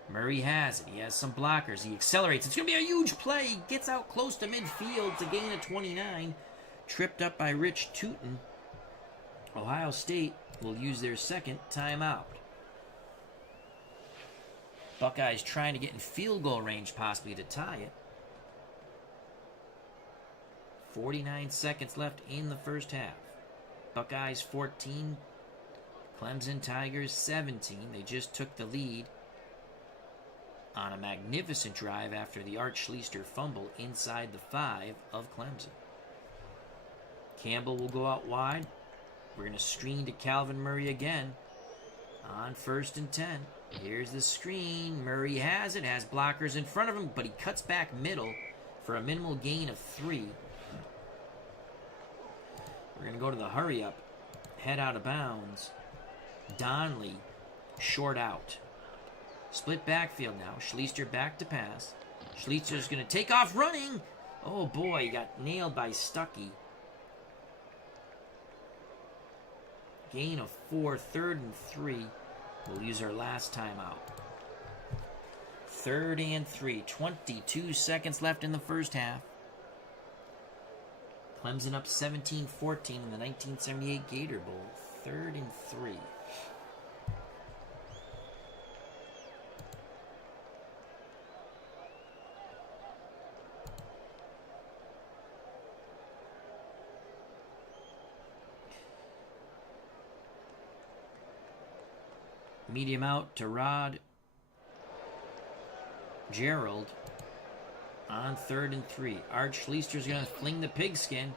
Murray has it. He has some blockers. He accelerates. It's going to be a huge play. He gets out close to midfield to gain a 29. Tripped up by Rich Tootin. Ohio State will use their 2nd timeout. Buckeyes trying to get in field goal range possibly to tie it. 49 seconds left in the first half. Buckeyes 14. Clemson Tigers 17. They just took the lead on a magnificent drive after the Art Schlichter fumble inside the 5 of Clemson. Campbell will go out wide. We're going to screen to Calvin Murray again on 1st and 10. Here's the screen. Murray has it, has blockers in front of him, but he cuts back middle for a minimal gain of 3. We're going to go to the hurry up. Head out of bounds. Donley, short out. Split backfield now. Schlichter back to pass. Schlichter's going to take off running. Oh boy, he got nailed by Stuckey. Gain of 4, 3rd and 3. We'll use our last timeout. 3rd and 3. 22 seconds left in the first half. Clemson up 17-14 in the 1978 Gator Bowl. 3rd and 3. Medium out to Rod Gerald on 3rd and 3. Art Schlichter's going to fling the pigskin.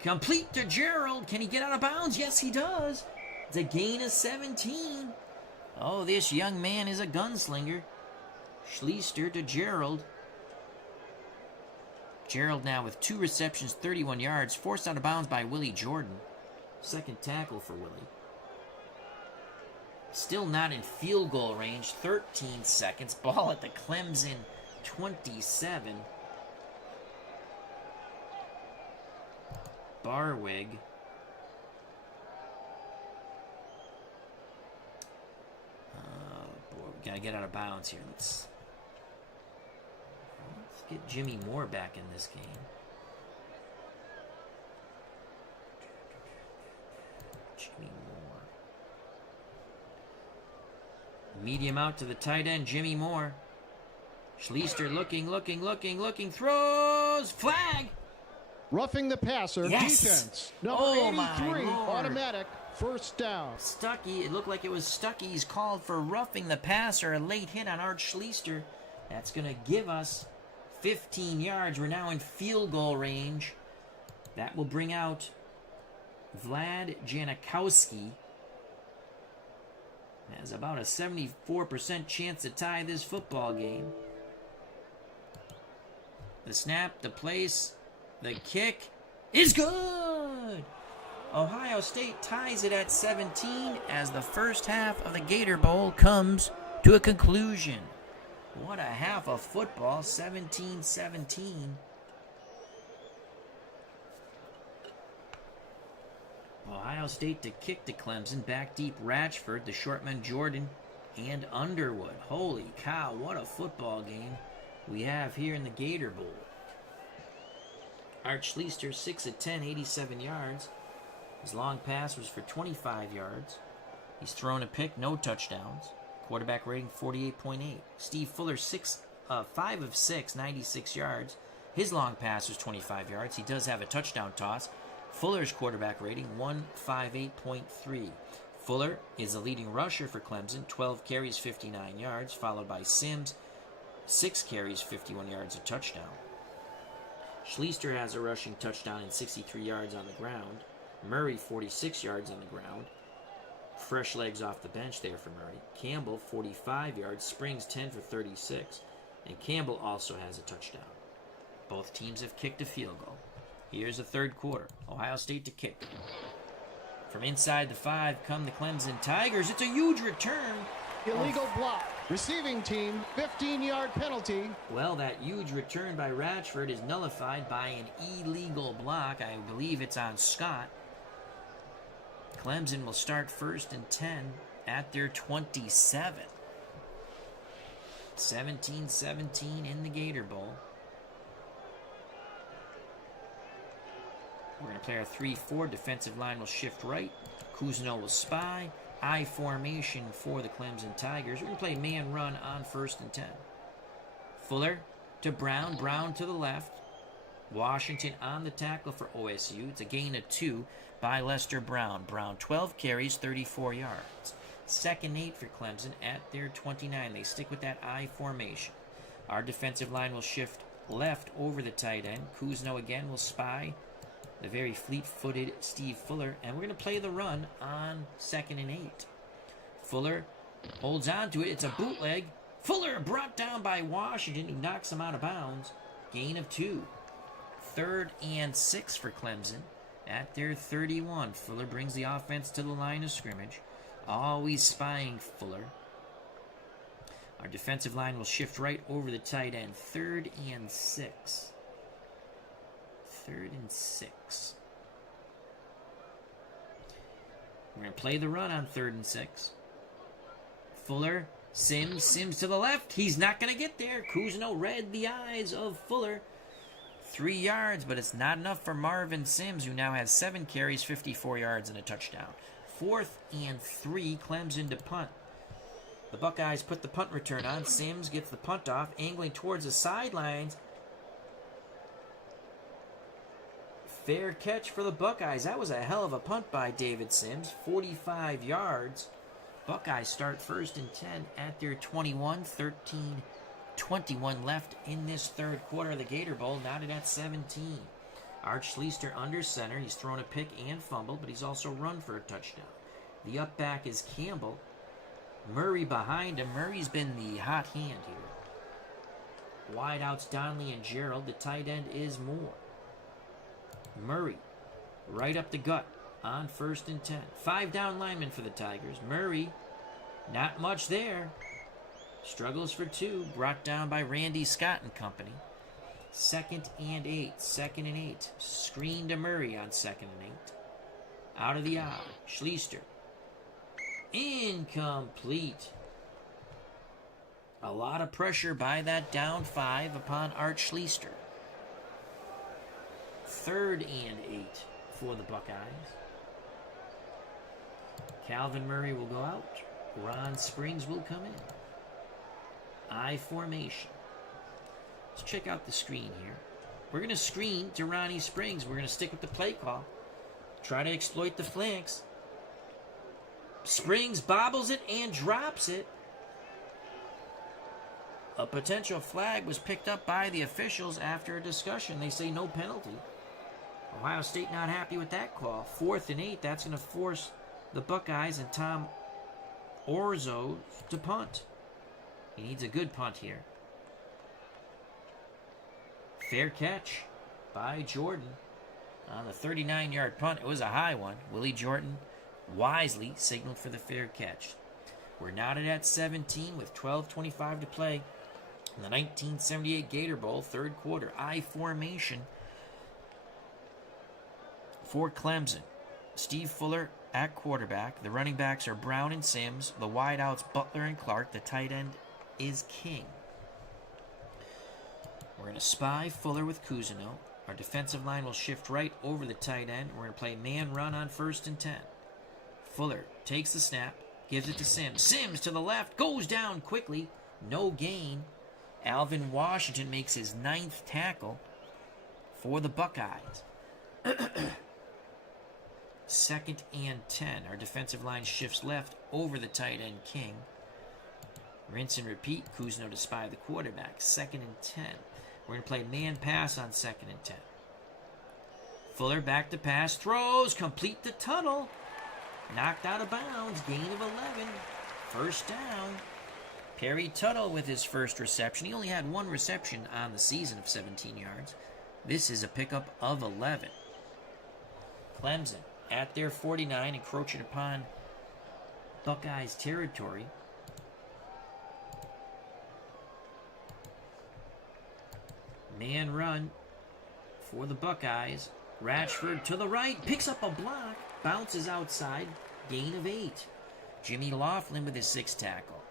Complete to Gerald. Can he get out of bounds? Yes, he does. It's a gain of 17. Oh, this young man is a gunslinger. Schlichter to Gerald. Gerald now with 2 receptions, 31 yards. Forced out of bounds by Willie Jordan. Second tackle for Willie. Still not in field goal range. 13 seconds. Ball at the Clemson 27. Barwig. Boy, we gotta get out of bounds here. Let's get Jimmy Moore back in this game. Jimmy Moore. Medium out to the tight end, Jimmy Moore. Schlichter looking, throws, flag! Roughing the passer, yes! defense. Number 83, automatic, first down. Stuckey, it looked like it was Stuckey's called for roughing the passer, a late hit on Art Schlichter. That's going to give us 15 yards. We're now in field goal range. That will bring out Vlad Janikowski. Has about a 74% chance to tie this football game. The snap, the place, the kick is good! Ohio State ties it at 17 as the first half of the Gator Bowl comes to a conclusion. What a half of football, 17-17. Ohio State to kick to Clemson. Back deep, Ratchford, the shortman Jordan, and Underwood. Holy cow, what a football game we have here in the Gator Bowl. Art Schlichter, 6 of 10, 87 yards. His long pass was for 25 yards. He's thrown a pick, no touchdowns. Quarterback rating 48.8. Steve Fuller, 5 of 6, 96 yards. His long pass was 25 yards. He does have a touchdown toss. Fuller's quarterback rating, 158.3. Fuller is the leading rusher for Clemson, 12 carries, 59 yards, followed by Sims, 6 carries, 51 yards, a touchdown. Schlichter has a rushing touchdown and 63 yards on the ground. Murray, 46 yards on the ground. Fresh legs off the bench there for Murray. Campbell, 45 yards. Springs, 10 for 36. And Campbell also has a touchdown. Both teams have kicked a field goal. Here's the third quarter. Ohio State to kick. From inside the 5 come the Clemson Tigers. It's a huge return. Illegal block. Receiving team, 15-yard penalty. Well, that huge return by Ratchford is nullified by an illegal block. I believe it's on Scott. Clemson will start 1st and 10 at their 27. 17-17 in the Gator Bowl. We're going to play our 3-4. Defensive line will shift right. Kuzno will spy. I formation for the Clemson Tigers. We're going to play man run on 1st and 10. Fuller to Brown. Brown to the left. Washington on the tackle for OSU. It's a gain of 2 by Lester Brown. Brown 12 carries, 34 yards. 2nd and 8 for Clemson at their 29. They stick with that I formation. Our defensive line will shift left over the tight end. Kuzno again will spy the very fleet-footed Steve Fuller, and we're going to play the run on 2nd and 8. Fuller holds on to it. It's a bootleg. Fuller brought down by Washington, who knocks him out of bounds. Gain of 2. 3rd and 6 for Clemson at their 31. Fuller brings the offense to the line of scrimmage. Always spying Fuller. Our defensive line will shift right over the tight end. 3rd and 6. 3rd and 6. We're going to play the run on 3rd and 6. Fuller, Sims to the left. He's not going to get there. Kuzno read the eyes of Fuller. 3 yards, but it's not enough for Marvin Sims, who now has 7 carries, 54 yards, and a touchdown. 4th and 3, Clemson to punt. The Buckeyes put the punt return on. Sims gets the punt off, angling towards the sidelines. Fair catch for the Buckeyes. That was a hell of a punt by David Sims. 45 yards. Buckeyes start 1st and 10 at their 21. 13:21 left in this third quarter of the Gator Bowl. Knotted at 17. Art Schlichter under center. He's thrown a pick and fumbled, but he's also run for a touchdown. The up back is Campbell. Murray behind him. Murray's been the hot hand here. Wideouts Donnelly and Gerald. The tight end is Moore. Murray right up the gut on 1st and 10. 5 down linemen for the Tigers. Murray, not much there. Struggles for 2. Brought down by Randy Scott and company. 2nd and 8. 2nd and 8. Screen to Murray on 2nd and 8. Out of the eye. Schlichter. Incomplete. A lot of pressure by that down 5 upon Art Schlichter. 3rd and 8 for the Buckeyes. Calvin Murray will go out. Ron Springs will come in. I formation. Let's check out the screen here. We're going to screen to Ronnie Springs. We're going to stick with the play call. Try to exploit the flanks. Springs bobbles it and drops it. A potential flag was picked up by the officials after a discussion. They say no penalty. Ohio State not happy with that call. 4th and 8. That's going to force the Buckeyes and Tom Orzo to punt. He needs a good punt here. Fair catch by Jordan on the 39-yard punt. It was a high one. Willie Jordan wisely signaled for the fair catch. We're knotted at 17 with 12:25 to play in the 1978 Gator Bowl, third quarter. I formation for Clemson. Steve Fuller at quarterback. The running backs are Brown and Sims. The wideouts Butler and Clark. The tight end is King. We're going to spy Fuller with Cousineau. Our defensive line will shift right over the tight end. We're going to play man run on 1st and 10. Fuller takes the snap, gives it to Sims. Sims to the left, goes down quickly. No gain. Alvin Washington makes his 9th tackle for the Buckeyes. 2nd and 10. Our defensive line shifts left over the tight end King. Rinse and repeat. Cousineau to spy the quarterback. 2nd and 10. We're going to play man pass on 2nd and 10. Fuller back to pass. Throws. Complete the tunnel. Knocked out of bounds. Gain of 11. First down. Perry Tuttle with his first reception. He only had 1 reception on the season of 17 yards. This is a pickup of 11. Clemson at their 49, encroaching upon Buckeyes territory. Man run for the Buckeyes. Ratchford to the right, picks up a block, bounces outside, gain of 8. Jimmy Laughlin with his 6th tackle.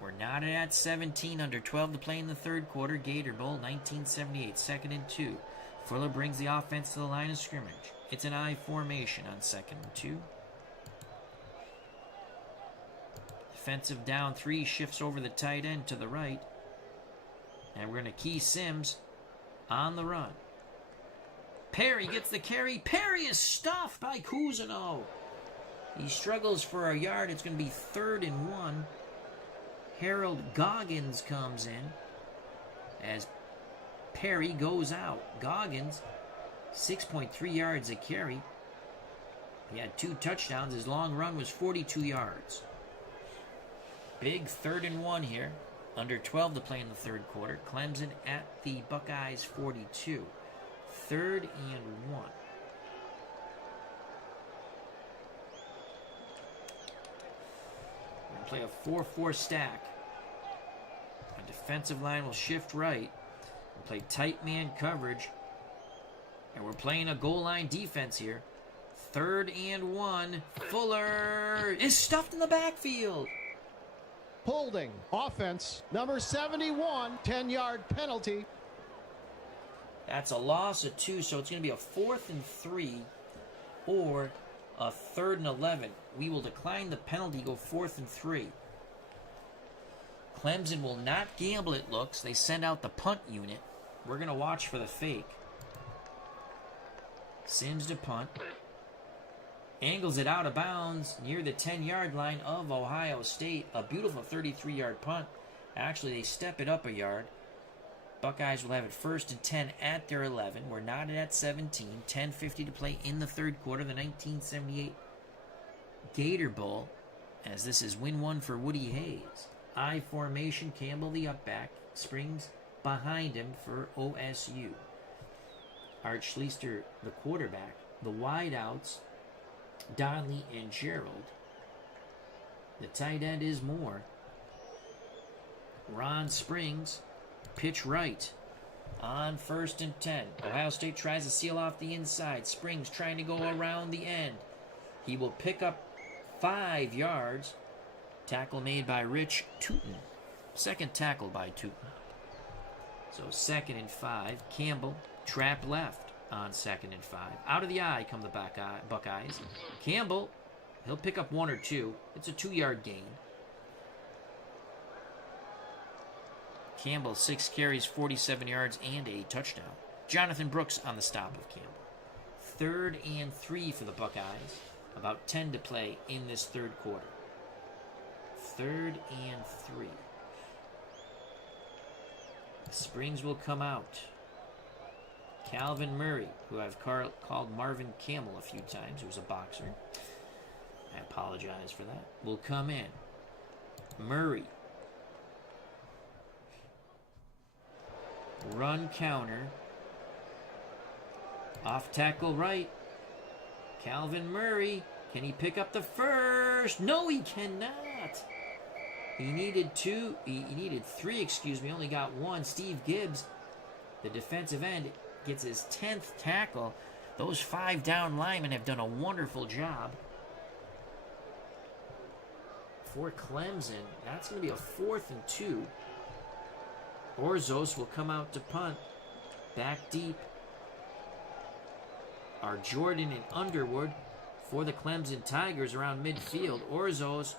We're knotted at 17, under 12 to play in the third quarter. Gator Bowl, 1978, 2nd and 2. Fuller brings the offense to the line of scrimmage. It's an I formation on 2nd and 2. Defensive down 3 shifts over the tight end to the right. And we're going to key Sims on the run. Perry gets the carry. Perry is stuffed by Cousineau. He struggles for a yard. It's going to be 3rd and 1. Harold Goggins comes in as Perry goes out. Goggins, 6.3 yards a carry. He had 2 touchdowns. His long run was 42 yards. Big 3rd and 1 here. Under 12 to play in the third quarter. Clemson at the Buckeyes 42. 3rd and 1. We're going to play a 4-4 stack. Our defensive line will shift right. We'll play tight man coverage. And we're playing a goal line defense here. 3rd and 1. Fuller is stuffed in the backfield. Holding. Offense. Number 71. 10-yard penalty. That's a loss of 2, so it's going to be a 4th and 3 or a 3rd and 11. We will decline the penalty, go 4th and 3. Clemson will not gamble, it looks. They send out the punt unit. We're going to watch for the fake. Sims to punt. Angles it out of bounds near the 10-yard line of Ohio State. A beautiful 33-yard punt. Actually, they step it up a yard. Buckeyes will have it 1st and 10 at their 11. We're knotted at 17. 10:50 to play in the 3rd quarter. The 1978 Gator Bowl. As this is win 1 for Woody Hayes. I formation. Campbell the up back. Springs behind him for OSU. Art Schlichter the quarterback. The wideouts, Donley and Gerald. The tight end is Moore. Ron Springs, pitch right on 1st and 10. Ohio State tries to seal off the inside. Springs trying to go around the end. He will pick up 5 yards. Tackle made by Rich Tootin. 2nd tackle by Tootin. So 2nd and 5. Campbell, trap left on 2nd and 5. Out of the eye come the Buckeyes. Campbell, he'll pick up 1 or 2. It's a 2-yard gain. Campbell, 6 carries, 47 yards, and a touchdown. Jonathan Brooks on the stop of Campbell. 3rd and 3 for the Buckeyes. About 10 to play in this 3rd quarter. 3rd and 3. Springs will come out. Calvin Murray, who I've called Marvin Camel a few times, who's a boxer. I apologize for that. Will come in. Murray. Run counter. Off tackle right. Calvin Murray. Can he pick up the first? No, he cannot. He needed 2. He needed 3, excuse me. Only got 1. Steve Gibbs, the defensive end, gets his 10th tackle. Those 5 down linemen have done a wonderful job. For Clemson, that's going to be a 4th and 2. Orzos will come out to punt. Back deep are Jordan and Underwood for the Clemson Tigers around midfield. Orzos,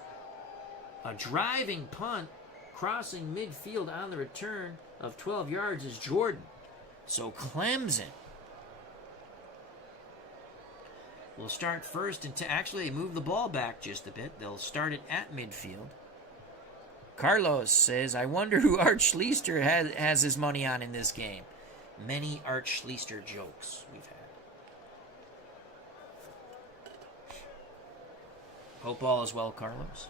a driving punt, crossing midfield on the return of 12 yards is Jordan. So Clemson will start 1st and 10. Actually, they move the ball back just a bit. They'll start it at midfield. Carlos says, I wonder who Art Schlichter has his money on in this game. Many Art Schlichter jokes we've had. Hope all is well, Carlos.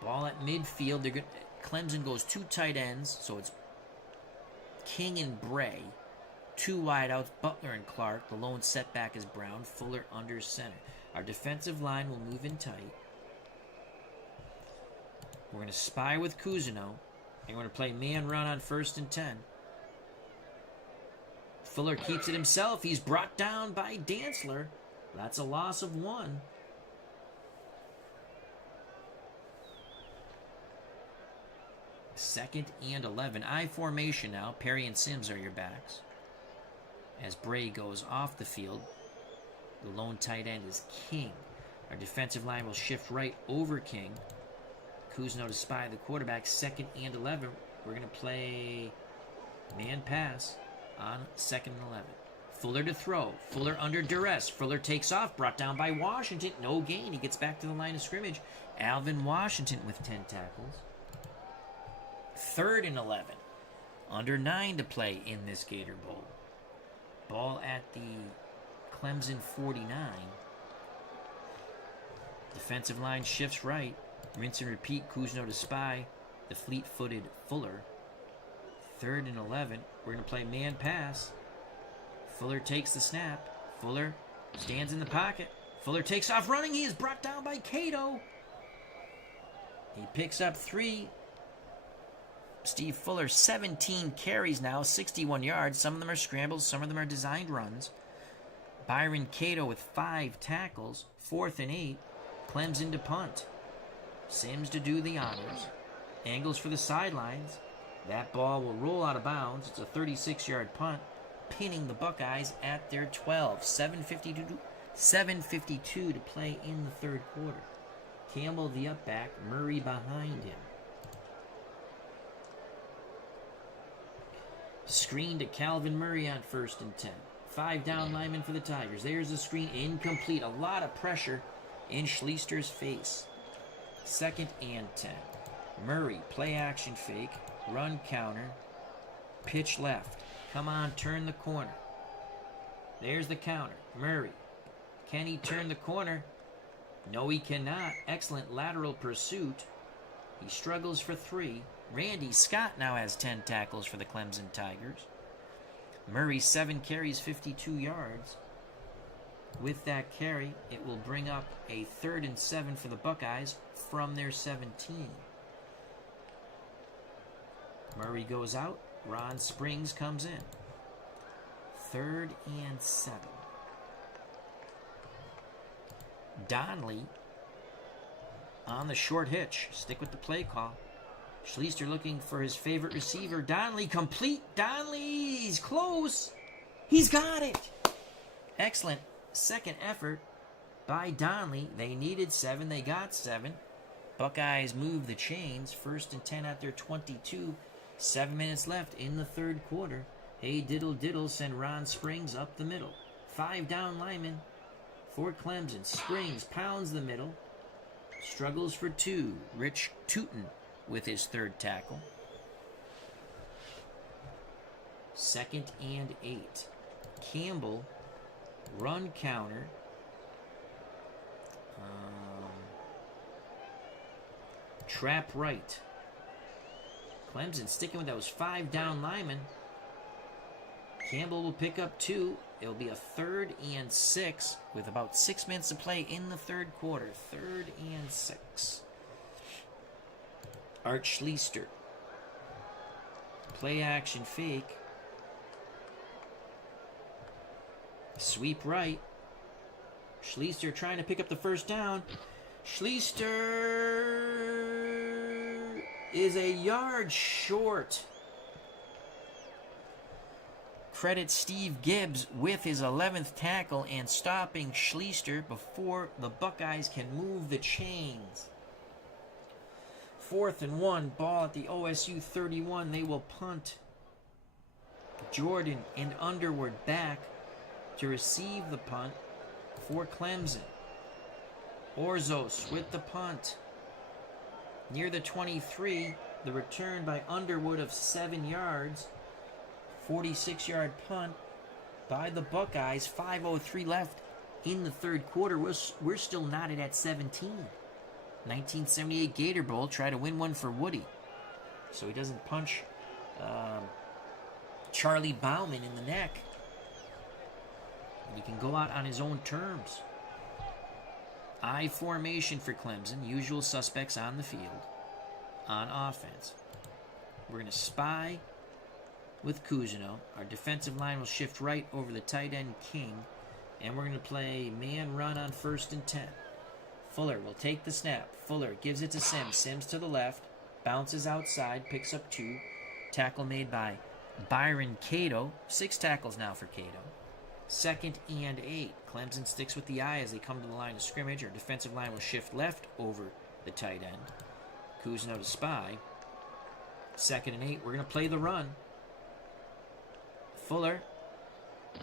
Ball at midfield. Clemson goes 2 tight ends, so it's King and Bray. 2 wideouts, Butler and Clark. The lone setback is Brown. Fuller under center. Our defensive line will move in tight. We're going to spy with Cousineau. And we're going to play man run on 1st and 10. Fuller keeps it himself. He's brought down by Dantzler. That's a loss of 1. Second and 11. I formation now. Perry and Sims are your backs. As Bray goes off the field, the lone tight end is King. Our defensive line will shift right over King. Cousineau to spy the quarterback. 2nd and 11. We're going to play man pass on 2nd and 11. Fuller to throw. Fuller under duress. Fuller takes off. Brought down by Washington. No gain. He gets back to the line of scrimmage. Alvin Washington with 10 tackles. 3rd and 11. Under 9 to play in this Gator Bowl. Ball at the Clemson 49. Defensive line shifts right. Rinse and repeat. Cousineau to spy. The fleet-footed Fuller. 3rd and 11. We're going to play man pass. Fuller takes the snap. Fuller stands in the pocket. Fuller takes off running. He is brought down by Cato. He picks up 3. Steve Fuller, 17 carries now, 61 yards. Some of them are scrambles. Some of them are designed runs. Byron Cato with 5 tackles. 4th and 8. Clemson to punt. Sims to do the honors. Angles for the sidelines. That ball will roll out of bounds. It's a 36-yard punt, pinning the Buckeyes at their 12. 7:52 7:52 to play in the third quarter. Campbell, the up back, Murray behind him. Screen to Calvin Murray on 1st and 10. 5 down linemen for the Tigers. There's the screen, incomplete. A lot of pressure in Schlichter's face. 2nd and 10. Murray, play action fake, run counter, pitch left. Come on, turn the corner. There's the counter. Murray. Can he turn the corner? No, he cannot. Excellent lateral pursuit. He struggles for 3. Randy Scott now has 10 tackles for the Clemson Tigers. Murray, 7 carries, 52 yards. With that carry, it will bring up a 3rd and 7 for the Buckeyes from their 17. Murray goes out. Ron Springs comes in. 3rd and 7. Donnelly on the short hitch. Stick with the play call. Schlichter looking for his favorite receiver. Donnelly complete. Donnelly's close. He's got it. Excellent second effort by Donnelly. They needed 7. They got 7. Buckeyes move the chains. 1st and 10 at their 22. 7 minutes left in the third quarter. Hey, diddle diddle, send Ron Springs up the middle. 5 down linemen for Clemson. Springs pounds the middle. Struggles for 2. Rich Tootin with his 3rd tackle. 2nd and 8. Campbell, run counter. Trap right. Clemson sticking with those 5 down linemen. Campbell will pick up 2. It'll be a 3rd and 6 with about 6 minutes to play in the third quarter. 3rd and 6. Art Schlichter. Play action fake. Sweep right. Schlichter trying to pick up the first down. Schlichter is a yard short. Credit Steve Gibbs with his 11th tackle and stopping Schlichter before the Buckeyes can move the chains. 4th and 1, ball at the OSU 31. They will punt. Jordan and Underwood back to receive the punt for Clemson. Orzos with the punt. Near the 23, the return by Underwood of 7 yards. 46-yard punt by the Buckeyes. 5:03 left in the third quarter. We're still knotted at 17. 1978 Gator Bowl. Try to win one for Woody, so he doesn't punch Charlie Bauman in the neck. He can go out on his own terms. I formation for Clemson. Usual suspects on the field. On offense, we're going to spy with Cousineau. Our defensive line will shift right over the tight end King, and we're going to play man run on 1st and 10. Fuller will take the snap. Fuller gives it to Sims. Sims to the left. Bounces outside. Picks up 2. Tackle made by Byron Cato. 6 tackles now for Cato. 2nd and 8. Clemson sticks with the eye as they come to the line of scrimmage. Our defensive line will shift left over the tight end. Cousineau to spy. 2nd and 8. We're going to play the run. Fuller.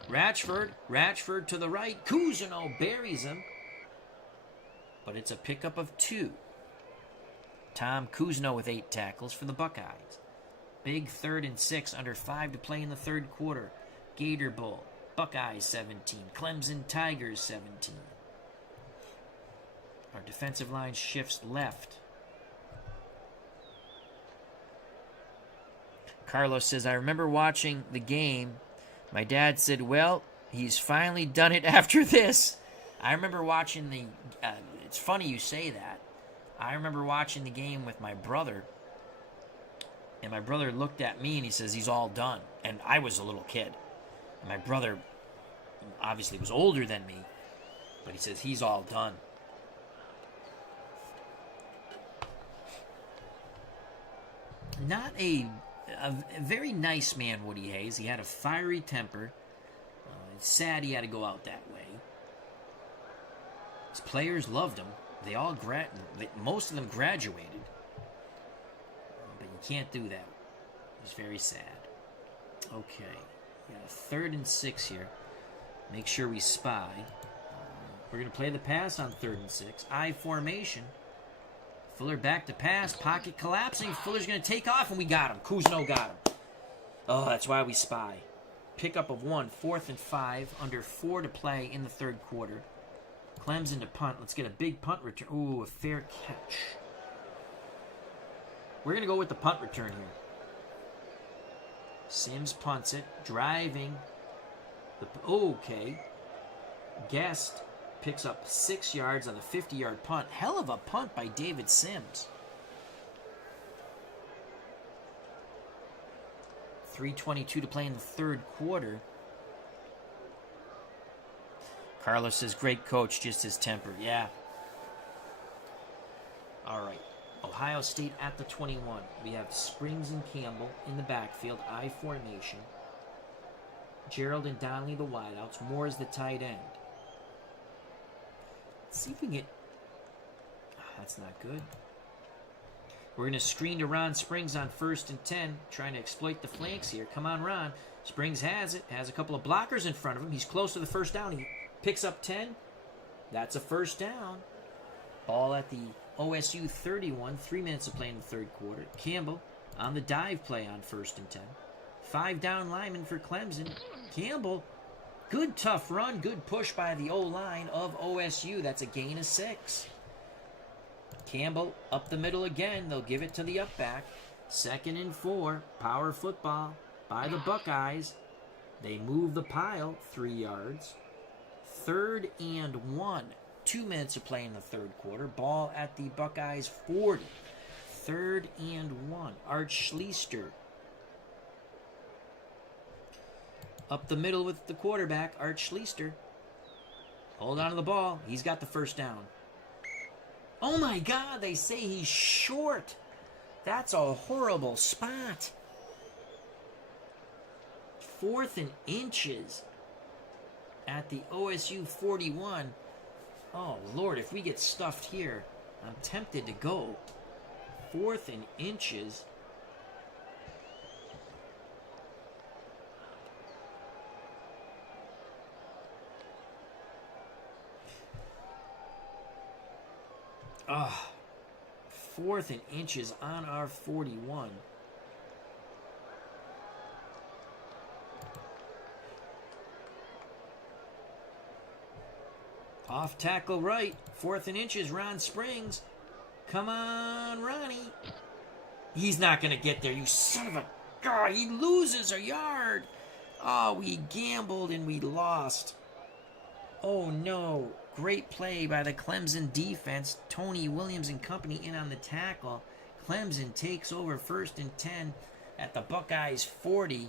Ratchford to the right. Cousineau buries him. But it's a pickup of 2. Tom Cousineau with 8 tackles for the Buckeyes. Big 3rd and 6, under 5 to play in the third quarter. Gator Bowl. Buckeyes 17. Clemson Tigers 17. Our defensive line shifts left. Carlos says, I remember watching the game. My dad said, well, he's finally done it after this. I remember watching the... it's funny you say that. I remember watching the game with my brother. And my brother looked at me and he says, he's all done. And I was a little kid. And my brother obviously was older than me. But he says, he's all done. Not a very nice man, Woody Hayes. He had a fiery temper. It's sad he had to go out that way. His players loved him. They all most of them graduated. But you can't do that. It was very sad. Okay. Yeah, 3rd and 6 here. Make sure we spy. We're going to play the pass on 3rd and 6. I formation. Fuller back to pass. Pocket collapsing. Fuller's going to take off, and we got him. Kuzno got him. Oh, that's why we spy. Pickup of 1. 4th and 5. Under 4 to play in the 3rd quarter. Clemson to punt. Let's get a big punt return. Ooh, a fair catch. We're going to go with the punt return here. Sims punts it. Driving. Okay. Guest picks up 6 yards on the 50-yard punt. Hell of a punt by David Sims. 3:22 to play in the 3rd quarter. Carlos says, great coach, just his temper. Yeah. All right. Ohio State at the 21. We have Springs and Campbell in the backfield. I formation. Gerald and Donnelly the wideouts. Moore is the tight end. Let's see if we can get... that's not good. We're going to screen to Ron Springs on 1st and 10. Trying to exploit the flanks here. Come on, Ron. Springs has it. Has a couple of blockers in front of him. He's close to the first down. He picks up 10. That's a first down. Ball at the OSU 31. 3 minutes to play in the 3rd quarter. Campbell on the dive play on 1st and 10. 5 down linemen for Clemson. Campbell, good tough run. Good push by the O-line of OSU. That's a gain of 6. Campbell up the middle again. They'll give it to the up back. 2nd and 4. Power football by the Buckeyes. They move the pile 3 yards. 3rd and 1. 2 minutes to play in the 3rd quarter. Ball at the Buckeyes 40. 3rd and 1. Art Schlichter. Up the middle with the quarterback, Art Schlichter. Hold on to the ball. He's got the first down. Oh my God, they say he's short. That's a horrible spot. 4th and inches at the OSU 41. Oh, Lord, if we get stuffed here, I'm tempted to go. 4th and inches. Ah, 4th and inches on our 41. Off tackle right. 4th and inches, Ron Springs. Come on, Ronnie. He's not going to get there, you son of a... God, he loses a yard. Oh, we gambled and we lost. Oh, no. Great play by the Clemson defense. Tony Williams and company in on the tackle. Clemson takes over 1st and 10 at the Buckeyes 40.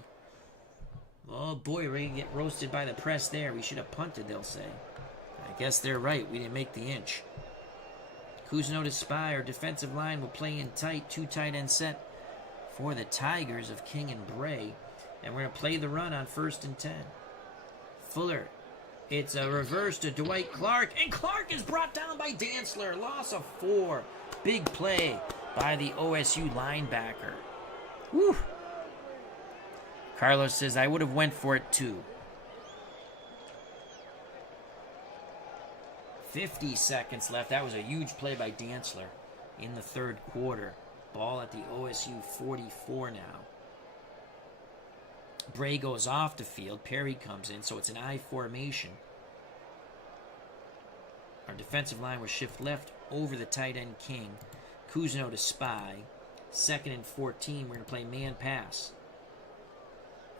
Oh, boy, we're going to get roasted by the press there. We should have punted, they'll say. I guess they're right. We didn't make the inch. Kuzno to spy. Our defensive line will play in tight. 2 tight end set for the Tigers of King and Bray. And we're going to play the run on 1st and 10. Fuller. It's a reverse to Dwight Clark. And Clark is brought down by Dantzler. Loss of 4. Big play by the OSU linebacker. Woo. Carlos says, I would have went for it too. 50 seconds left. That was a huge play by Dantzler in the 3rd quarter. Ball at the OSU 44 now. Bray goes off the field. Perry comes in, so it's an I formation. Our defensive line will shift left over the tight end King. Kuzno to spy. 2nd and 14. We're going to play man pass.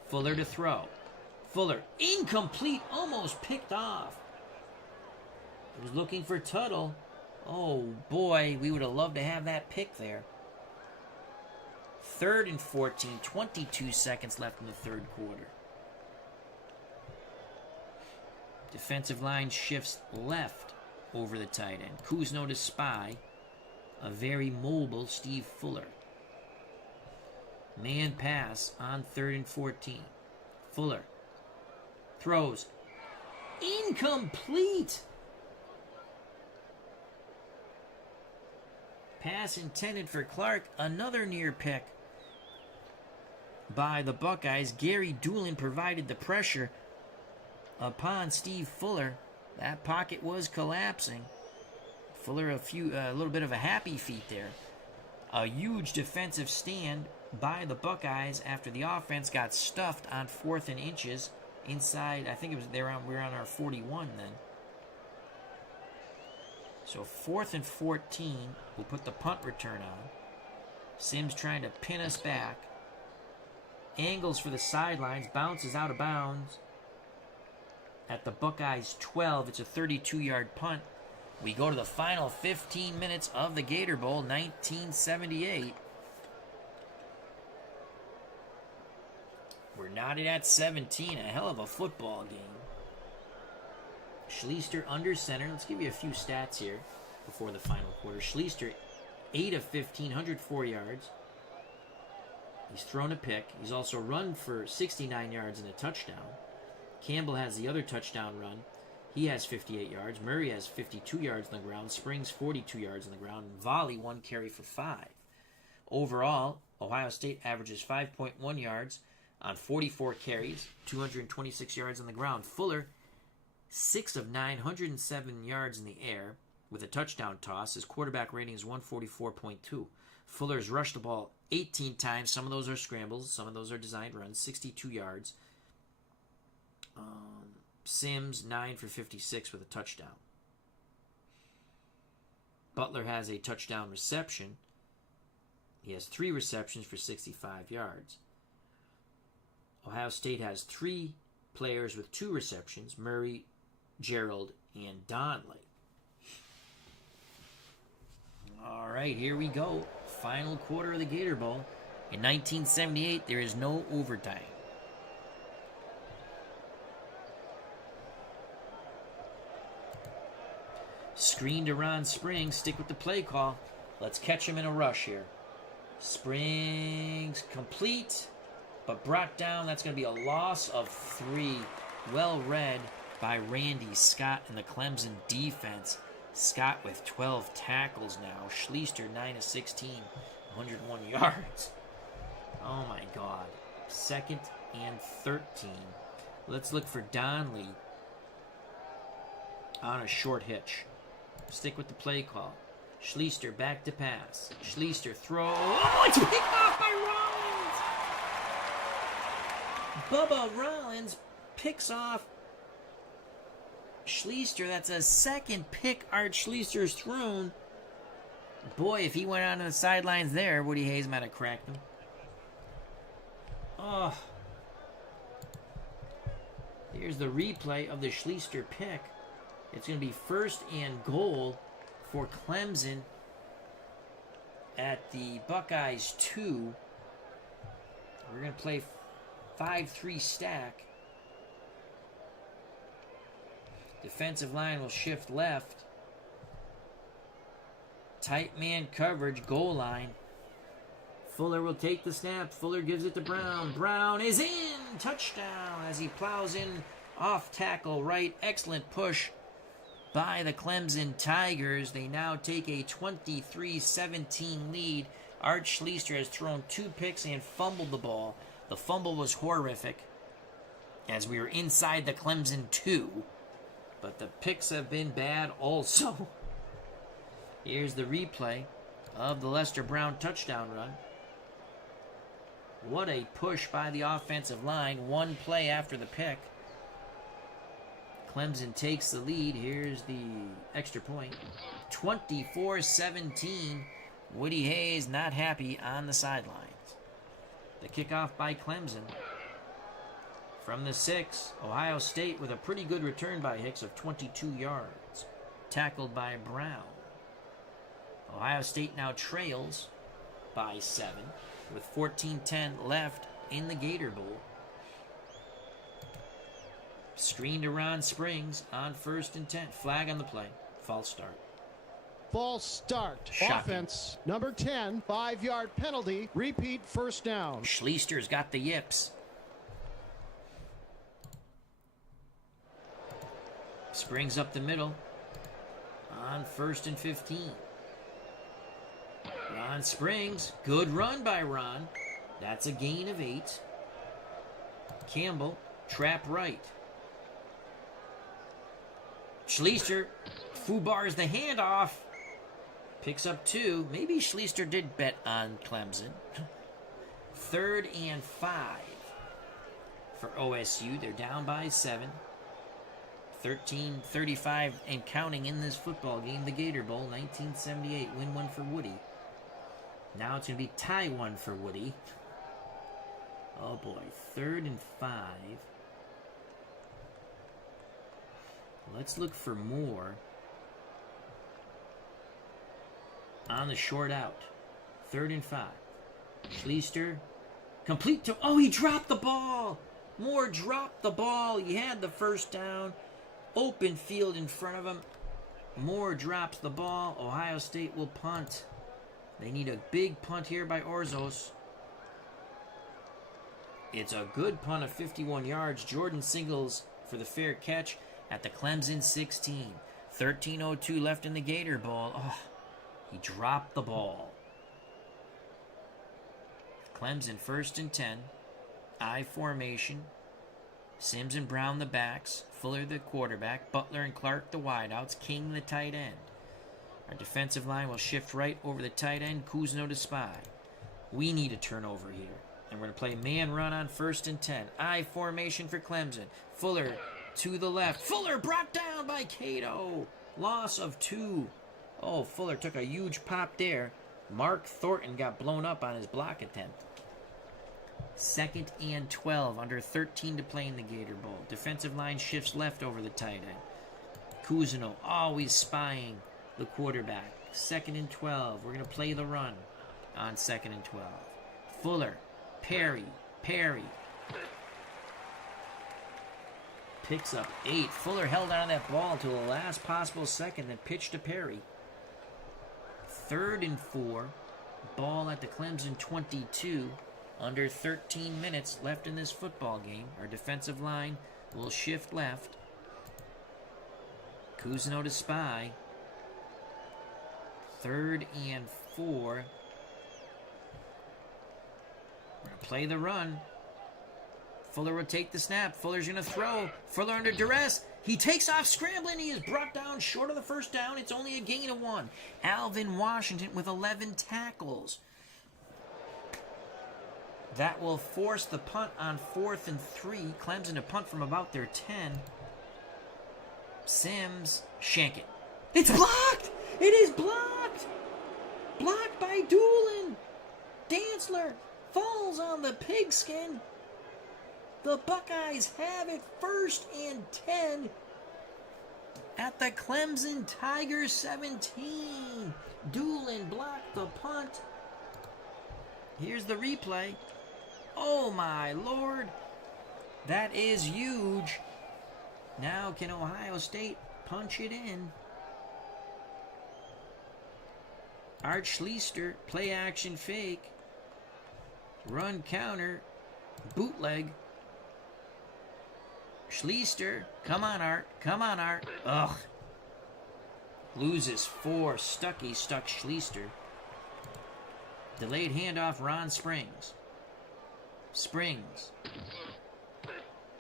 Fuller to throw. Fuller. Incomplete. Almost picked off. He was looking for Tuttle. Oh, boy. We would have loved to have that pick there. 3rd and 14, 22 seconds left in the 3rd quarter. Defensive line shifts left over the tight end. Kuzno to spy. A very mobile Steve Fuller. Man pass on 3rd and 14. Fuller throws. Incomplete. Pass intended for Clark. Another near pick by the Buckeyes. Gary Doolin provided the pressure upon Steve Fuller. That pocket was collapsing. Fuller a little bit of a happy feet there. A huge defensive stand by the Buckeyes after the offense got stuffed on 4th and inches inside. I think we were on our 41 then. So 4th and 14. We'll put the punt return on. Sims trying to pin us back. Angles for the sidelines. Bounces out of bounds at the Buckeyes 12. It's a 32-yard punt. We go to the final 15 minutes of the Gator Bowl, 1978. We're knotted at 17. A hell of a football game. Schlichter under center. Let's give you a few stats here before the final quarter. Schlichter, 8 of 15, 104 yards. He's thrown a pick. He's also run for 69 yards and a touchdown. Campbell has the other touchdown run. He has 58 yards. Murray has 52 yards on the ground. Springs 42 yards on the ground. And Volley 1 carry for 5. Overall, Ohio State averages 5.1 yards on 44 carries, 226 yards on the ground. Fuller, 6 of 9, 107 yards in the air with a touchdown toss. His quarterback rating is 144.2. Fuller's rushed the ball 18 times. Some of those are scrambles. Some of those are designed runs. 62 yards. Sims, 9 for 56 with a touchdown. Butler has a touchdown reception. He has 3 receptions for 65 yards. Ohio State has 3 players with 2 receptions, Murray, Gerald, and Donley. All right, here we go. Final quarter of the Gator Bowl. In 1978, there is no overtime. Screen to Ron Springs. Stick with the play call. Let's catch him in a rush here. Springs complete, but brought down. That's going to be a loss of 3. Well read by Randy Scott and the Clemson defense. Scott with 12 tackles now. Schlichter, 9 of 16, 101 yards. Oh my God. 2nd and 13. Let's look for Donley on a short hitch. Stick with the play call. Schlichter back to pass. Schlichter throw. Oh, it's picked off by Rollins. Bubba Rollins picks off Schlichter. That's a 2nd pick Art Schlichter's thrown. Boy, if he went on to the sidelines there, Woody Hayes might have cracked him. Oh. Here's the replay of the Schlichter pick. It's going to be 1st and goal for Clemson at the Buckeyes 2. We're going to play 5-3 stack. Defensive line will shift left. Tight man coverage, goal line. Fuller will take the snap. Fuller gives it to Brown. Brown is in! Touchdown as he plows in off tackle right. Excellent push by the Clemson Tigers. They now take a 23-17 lead. Art Schlichter has thrown 2 picks and fumbled the ball. The fumble was horrific as we were inside the Clemson 2. But the picks have been bad also. Here's the replay of the Lester Brown touchdown run. What a push by the offensive line. 1 play after the pick. Clemson takes the lead. Here's the extra point. 24-17. Woody Hayes not happy on the sidelines. The kickoff by Clemson. From the 6, Ohio State with a pretty good return by Hicks of 22 yards. Tackled by Brown. Ohio State now trails by 7 with 14:10 left in the Gator Bowl. Screen to Ron Springs on 1st and 10. Flag on the play. False start. False start. Shocking. Offense, number 10, 5-yard penalty. Repeat, 1st down. Schlichter's got the yips. Springs up the middle on 1st and 15. Ron Springs. Good run by Ron. That's a gain of 8. Campbell, trap right. Schlichter foobars the handoff. Picks up 2. Maybe Schlichter did bet on Clemson. 3rd and 5 for OSU. They're down by 7. 13-35 and counting in this football game. The Gator Bowl, 1978. Win 1 for Woody. Now it's going to be tie 1 for Woody. Oh boy. 3rd and 5. Let's look for more on the short out. 3rd and 5. Schlichter. Complete to... Oh, he dropped the ball. Moore dropped the ball. He had the first down. Open field in front of him. Moore drops the ball. Ohio State will punt. They need a big punt here by Orzos. It's a good punt of 51 yards. Jordan Singles for the fair catch at the Clemson 16. 13:02 left in the Gator Bowl. Oh, he dropped the ball. Clemson 1st and 10. I formation. Sims and Brown the backs. Fuller the quarterback. Butler and Clark the wideouts. King the tight end. Our defensive line will shift right over the tight end. Kuzno to spy. We need a turnover here. And we're going to play man run on 1st and 10. I formation for Clemson. Fuller to the left. Fuller brought down by Cato. Loss of 2. Oh, Fuller took a huge pop there. Mark Thornton got blown up on his block attempt. 2nd and 12. Under 13 to play in the Gator Bowl. Defensive line shifts left over the tight end. Kuzno always spying the quarterback. 2nd and 12. We're going to play the run on 2nd and 12. Fuller. Perry. Picks up 8. Fuller held on to that ball until the last possible second, then pitched to Perry. 3rd and 4. Ball at the Clemson 22. Under 13 minutes left in this football game. Our defensive line will shift left. Kuzno to spy. 3rd and 4. We're going to play the run. Fuller will take the snap. Fuller's going to throw. Fuller under duress. He takes off scrambling. He is brought down short of the first down. It's only a gain of 1. Alvin Washington with 11 tackles. That will force the punt on 4th and 3. Clemson to punt from about their 10. Sims. Shank it. It's blocked! It is blocked! Blocked by Doolin. Dantzler falls on the pigskin. The Buckeyes have it 1st and 10 at the Clemson Tigers 17. Doolin blocked the punt. Here's the replay. Oh my Lord. That is huge. Now can Ohio State punch it in? Art Schlichter, play action fake. Run counter. Bootleg. Schlichter. Come on, Art. Ugh. Loses 4. Stuck Schlichter. Delayed handoff, Ron Springs.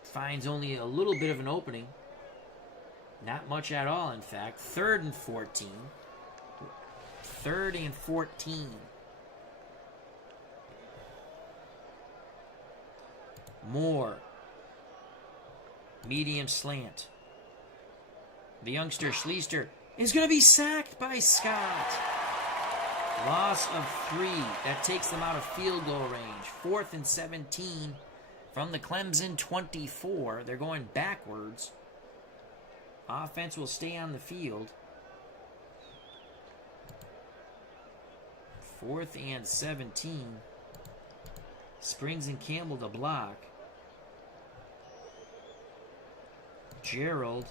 Finds only a little bit of an opening. Not much at all, in fact. 3rd and 14. 3rd and 14. Moore. Medium slant. The youngster Schlichter is going to be sacked by Scott. Loss of 3. That takes them out of field goal range. 4th and 17 from the Clemson 24. They're going backwards. Offense will stay on the field. 4th and 17. Springs and Campbell to block. Gerald.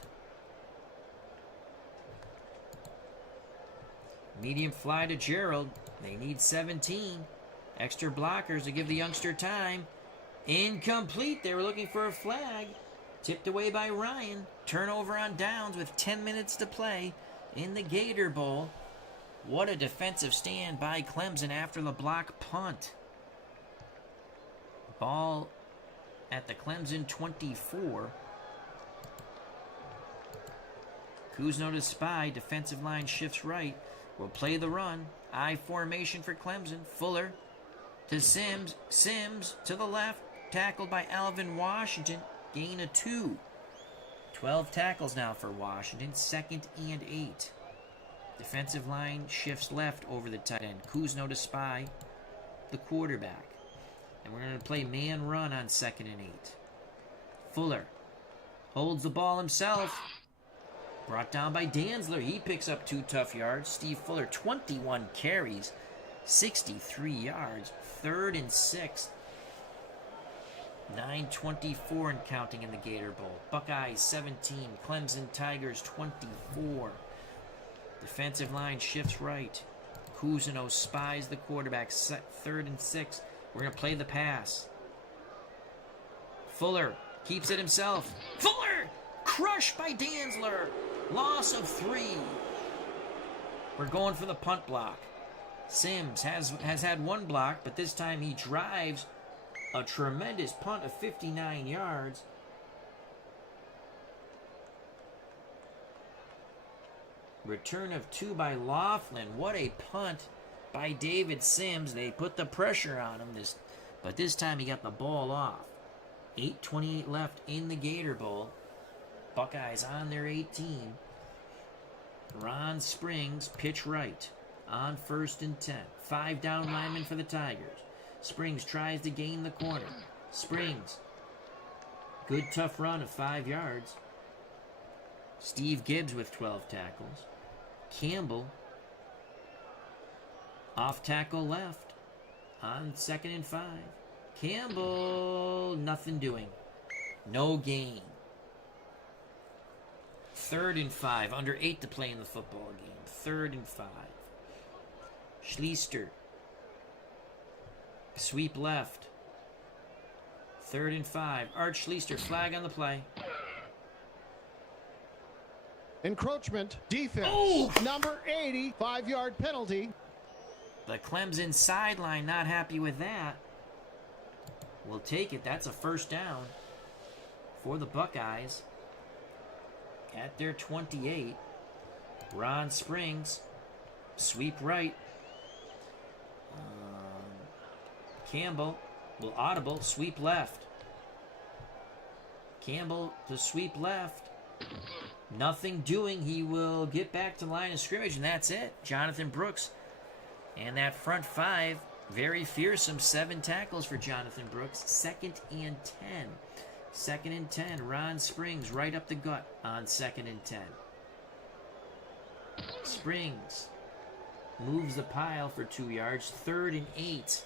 Medium fly to Gerald. They need 17. Extra blockers to give the youngster time. Incomplete. They were looking for a flag. Tipped away by Ryan. Turnover on downs with 10 minutes to play in the Gator Bowl. What a defensive stand by Clemson after the block punt. Ball at the Clemson 24. Kuzno to spy. Defensive line shifts right. Will play the run. I formation for Clemson. Fuller to Sims. Sims to the left. Tackled by Alvin Washington. Gain of 2. 12 tackles now for Washington. 2nd and 8. Defensive line shifts left over the tight end. Kuzno to spy the quarterback. And we're going to play man run on 2nd and 8. Fuller holds the ball himself. Brought down by Danzler. He picks up 2 tough yards. Steve Fuller, 21 carries, 63 yards. 3rd and 6. 9:24 and counting in the Gator Bowl. Buckeyes 17. Clemson Tigers 24. Defensive line shifts right. Kuzno spies the quarterback. 3rd and 6. We're going to play the pass. Fuller keeps it himself. Fuller! Crushed by Danzler. Loss of 3. We're going for the punt block. Sims has had 1 block, but this time he drives a tremendous punt of 59 yards. Return of 2 by Laughlin. What a punt by David Sims. They put the pressure on him, but this time he got the ball off. 8:28 left in the Gator Bowl. Buckeyes on their 18. Ron Springs, pitch right on 1st and 10. 5 down linemen for the Tigers. Springs tries to gain the corner. Springs, good tough run of 5 yards. Steve Gibbs with 12 tackles. Campbell, off tackle left on 2nd and 5. Campbell, nothing doing. No gain. 3rd and 5. Under 8 to play in the football game. 3rd and 5. Schlichter. Sweep left. 3rd and 5. Art Schlichter. Flag on the play. Encroachment. Defense. Oh! Number 80. 5-yard penalty. The Clemson sideline not happy with that. We'll take it. That's a 1st down for the Buckeyes. At their 28. Ron Springs. Sweep right. Campbell will audible. Sweep left. Campbell to sweep left. Nothing doing. He will get back to line of scrimmage, and that's it. Jonathan Brooks. And that front 5, very fearsome. 7 tackles for Jonathan Brooks. 2nd and 10. 2nd and 10. Ron Springs right up the gut on 2nd and 10. Springs moves the pile for 2 yards. 3rd and 8.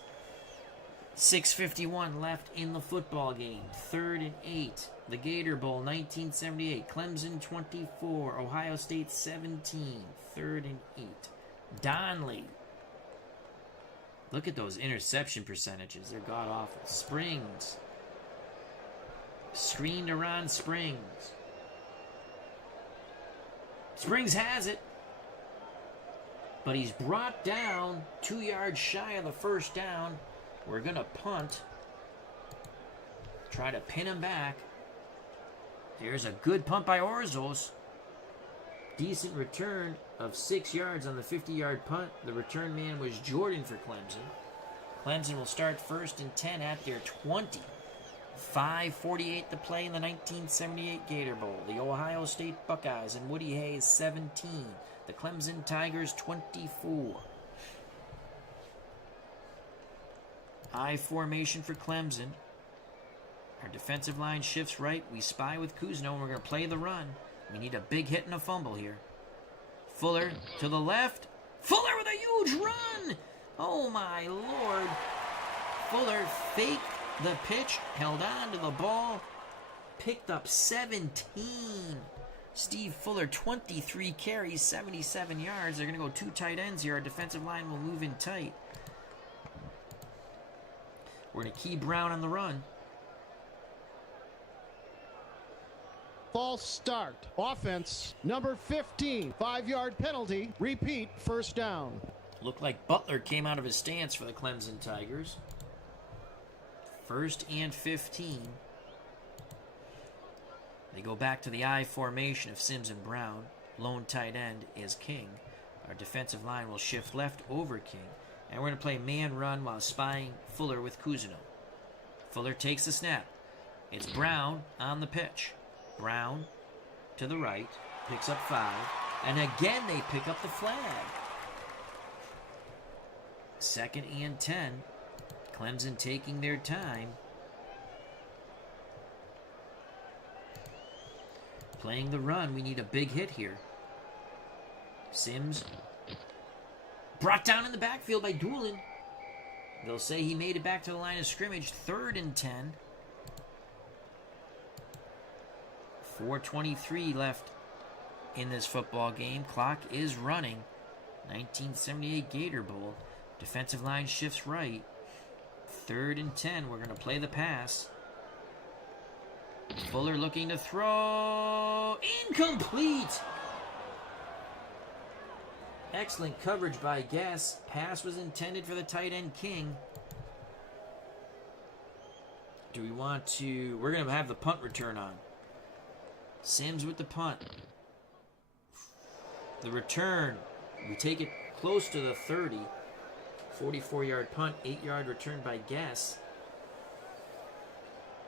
6:51 left in the football game. 3rd and 8. The Gator Bowl, 1978. Clemson 24. Ohio State 17. 3rd and 8. Donley. Look at those interception percentages. They're god-awful. Springs. Screen to Ron Springs. Springs has it. But he's brought down 2 yards shy of the 1st down. We're going to punt. Try to pin him back. There's a good punt by Orzos. Decent return of 6 yards on the 50-yard punt. The return man was Jordan for Clemson. Clemson will start 1st and 10 at their 20. 5:48 to play in the 1978 Gator Bowl. The Ohio State Buckeyes and Woody Hayes 17. The Clemson Tigers 24. I formation for Clemson. Our defensive line shifts right. We spy with Kuzno, and we're going to play the run. We need a big hit and a fumble here. Fuller to the left. Fuller with a huge run! Oh, my Lord. Fuller faked the pitch, held on to the ball, picked up 17. Steve Fuller, 23 carries, 77 yards. They're going to go 2 tight ends here. Our defensive line will move in tight. We're going to key Brown on the run. false start. Offense, number 15. 5-yard penalty. Repeat, first down. Looked like Butler came out of his stance for the Clemson Tigers. 1st and 15. They go back to the I formation of Sims and Brown. Lone tight end is King. Our defensive line will shift left over King. And we're going to play man run while spying Fuller with Cousineau. Fuller takes the snap. It's Brown on the pitch. Brown to the right. Picks up 5. And again they pick up the flag. 2nd and 10. Clemson taking their time. Playing the run. We need a big hit here. Sims brought down in the backfield by Doolin. They'll say he made it back to the line of scrimmage. 3rd and 10. 4:23 left in this football game. Clock is running. 1978 Gator Bowl. Defensive line shifts right. 3rd and 10. We're going to play the pass. Fuller looking to throw. Incomplete. Excellent coverage by Guess. Pass was intended for the tight end King. Do we want to... We're going to have the punt return on. Sims with the punt. The return. We take it close to the 30. 44-yard punt. 8-yard return by Guess.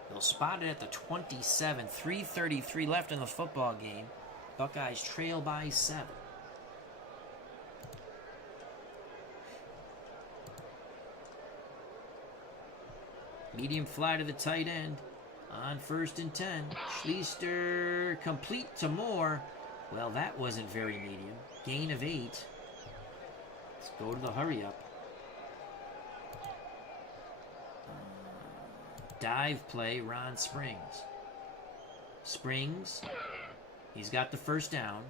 They'll spot it at the 27. 3:33 left in the football game. Buckeyes trail by 7. Medium fly to the tight end. On 1st and 10. Schlichter complete to Moore. Well, that wasn't very medium. Gain of 8. Let's go to the hurry up. Dive play, Ron Springs. Springs. He's got the first down.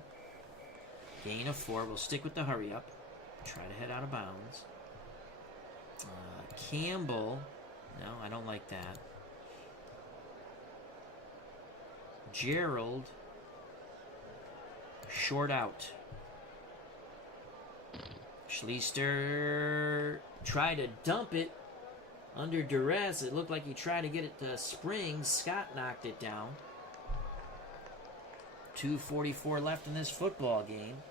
Gain of 4. We'll stick with the hurry up. Try to head out of bounds. Campbell. No, I don't like that. Gerald. Short out. Schlichter tried to dump it under duress. It looked like he tried to get it to Springs. Scott knocked it down. 2:44 left in this football game.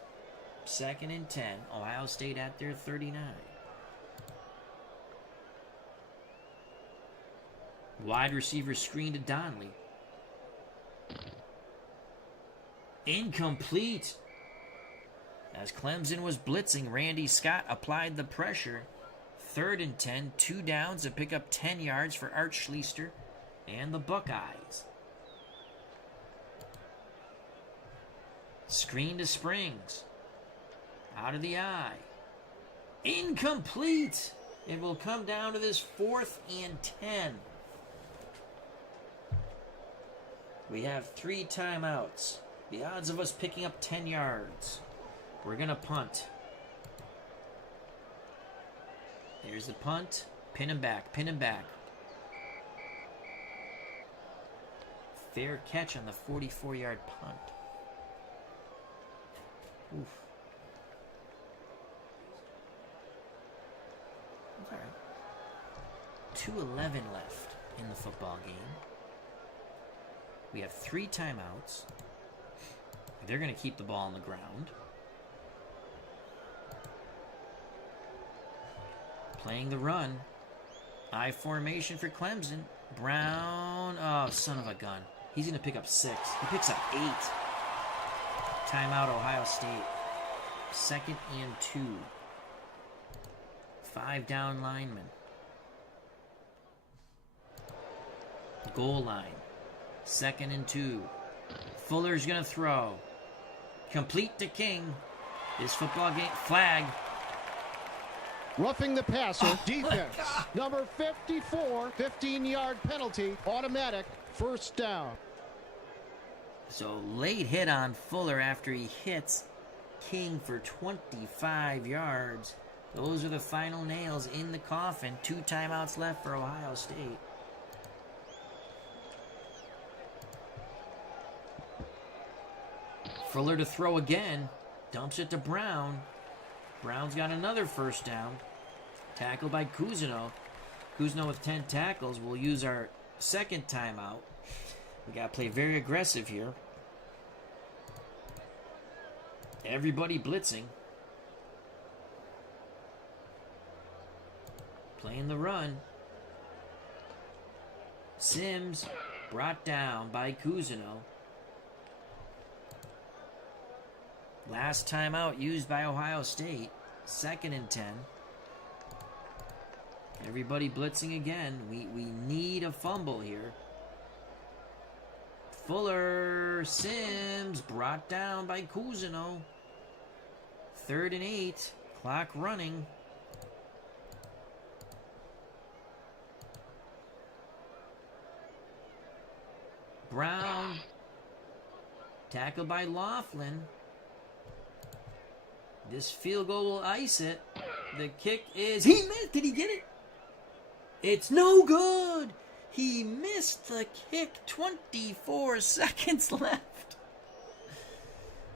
2nd and 10. Ohio State at their 39. Wide receiver screen to Donnelly. Incomplete. As Clemson was blitzing, Randy Scott applied the pressure. 3rd and 10. 2 downs to pick up 10 yards for Art Schlichter and the Buckeyes. Screen to Springs. Out of the eye. Incomplete. It will come down to this 4th and 10. We have 3 timeouts. The odds of us picking up 10 yards. We're going to punt. Here's the punt. Pin him back. Pin him back. Fair catch on the 44-yard punt. Oof. That's all right. 2:11 left in the football game. We have 3 timeouts. They're going to keep the ball on the ground. Playing the run. I formation for Clemson. Brown. Oh, son of a gun. He's going to pick up 6. He picks up 8. Timeout, Ohio State. 2nd and 2. 5 down linemen. Goal line. 2nd and 2. Fuller's going to throw. Complete to King. This football game. Flag. Roughing the passer. Defense. Number 54. 15-yard penalty. Automatic. First down. So late hit on Fuller after he hits King for 25 yards. Those are the final nails in the coffin. 2 timeouts left for Ohio State. Fuller to throw again. Dumps it to Brown. Brown's got another first down. Tackled by Cousineau. Cousineau with 10 tackles. We'll use our second timeout. We got to play very aggressive here. Everybody blitzing. Playing the run. Sims brought down by Cousineau. Last timeout used by Ohio State. 2nd and 10. Everybody blitzing again. We need a fumble here. Fuller, Sims brought down by Cousineau. 3rd and 8. Clock running. Brown. Tackled by Laughlin. This field goal will ice it. The kick is... He missed! Did he get it? It's no good! He missed the kick. 24 seconds left.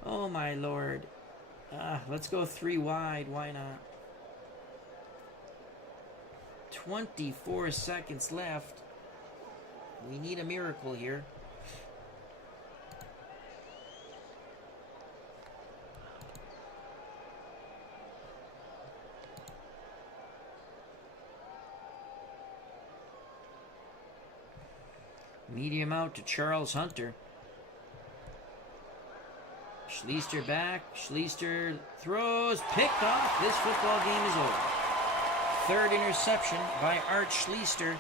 Oh, my Lord. Let's go 3 wide. Why not? 24 seconds left. We need a miracle here. Medium out to Charles Hunter. Schlichter back. Schlichter throws. Picked off. This football game is over. 3rd interception by Art Schlichter.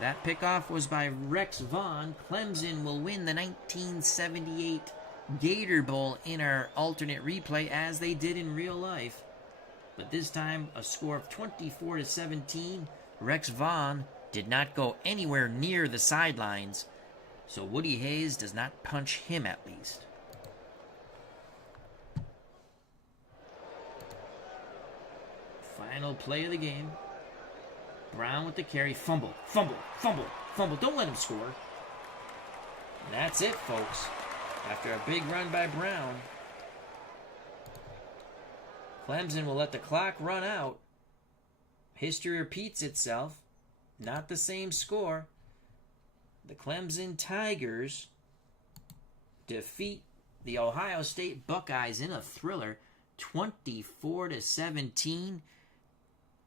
That pickoff was by Rex Vaughn. Clemson will win the 1978 Gator Bowl in our alternate replay as they did in real life. But this time, a score of 24-17. Rex Vaughn did not go anywhere near the sidelines, so Woody Hayes does not punch him at least. Final play of the game. Brown with the carry. Fumble, fumble, fumble, fumble. Don't let him score. And that's it, folks. After a big run by Brown, Clemson will let the clock run out. History repeats itself. Not the same score. The Clemson Tigers defeat the Ohio State Buckeyes in a thriller, 24-17.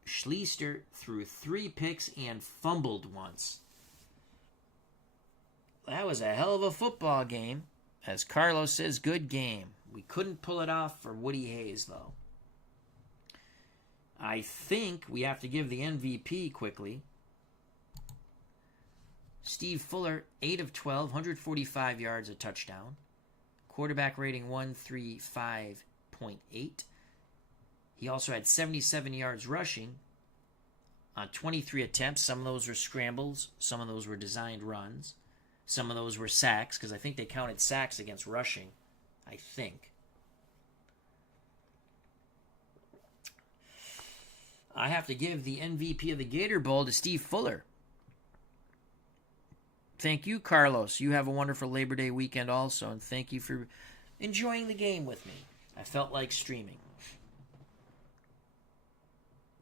Schlichter threw 3 picks and fumbled once. That was a hell of a football game. As Carlos says, good game. We couldn't pull it off for Woody Hayes, though. I think we have to give the MVP quickly. Steve Fuller, 8 of 12, 145 yards, a touchdown. Quarterback rating 135.8. He also had 77 yards rushing on 23 attempts. Some of those were scrambles. Some of those were designed runs. Some of those were sacks, because I think they counted sacks against rushing. I think. I have to give the MVP of the Gator Bowl to Steve Fuller. Thank you, Carlos. You have a wonderful Labor Day weekend also, and thank you for enjoying the game with me. I felt like streaming.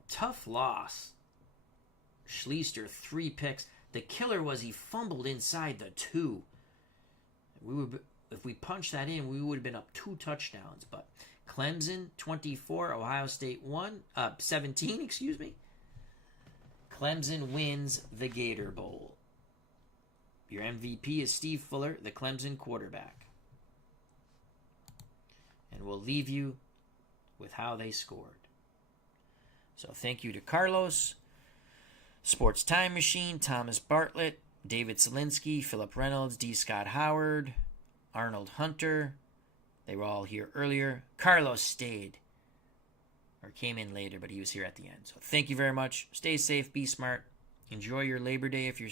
Tough loss. Schlichter, 3 picks. The killer was he fumbled inside the 2. If we punched that in, we would have been up 2 touchdowns. But Clemson, 24. Ohio State 17, excuse me. Clemson wins the Gator Bowl. Your MVP is Steve Fuller, the Clemson quarterback. And we'll leave you with how they scored. So thank you to Carlos, Sports Time Machine, Thomas Bartlett, David Selinsky, Philip Reynolds, D. Scott Howard, Arnold Hunter. They were all here earlier. Carlos stayed, or came in later, but he was here at the end. So thank you very much. Stay safe, be smart. Enjoy your Labor Day if you're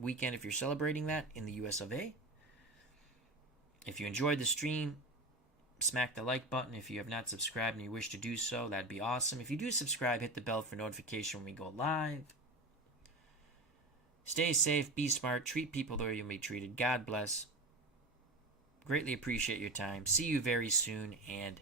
weekend if you're celebrating that in the US of A. If you enjoyed the stream, smack the like button. If you have not subscribed and you wish to do so, that'd be awesome. If you do subscribe, hit the bell for notification when we go live. Stay safe, be smart, treat people the way you'll be treated. God bless. Greatly appreciate your time. See you very soon, and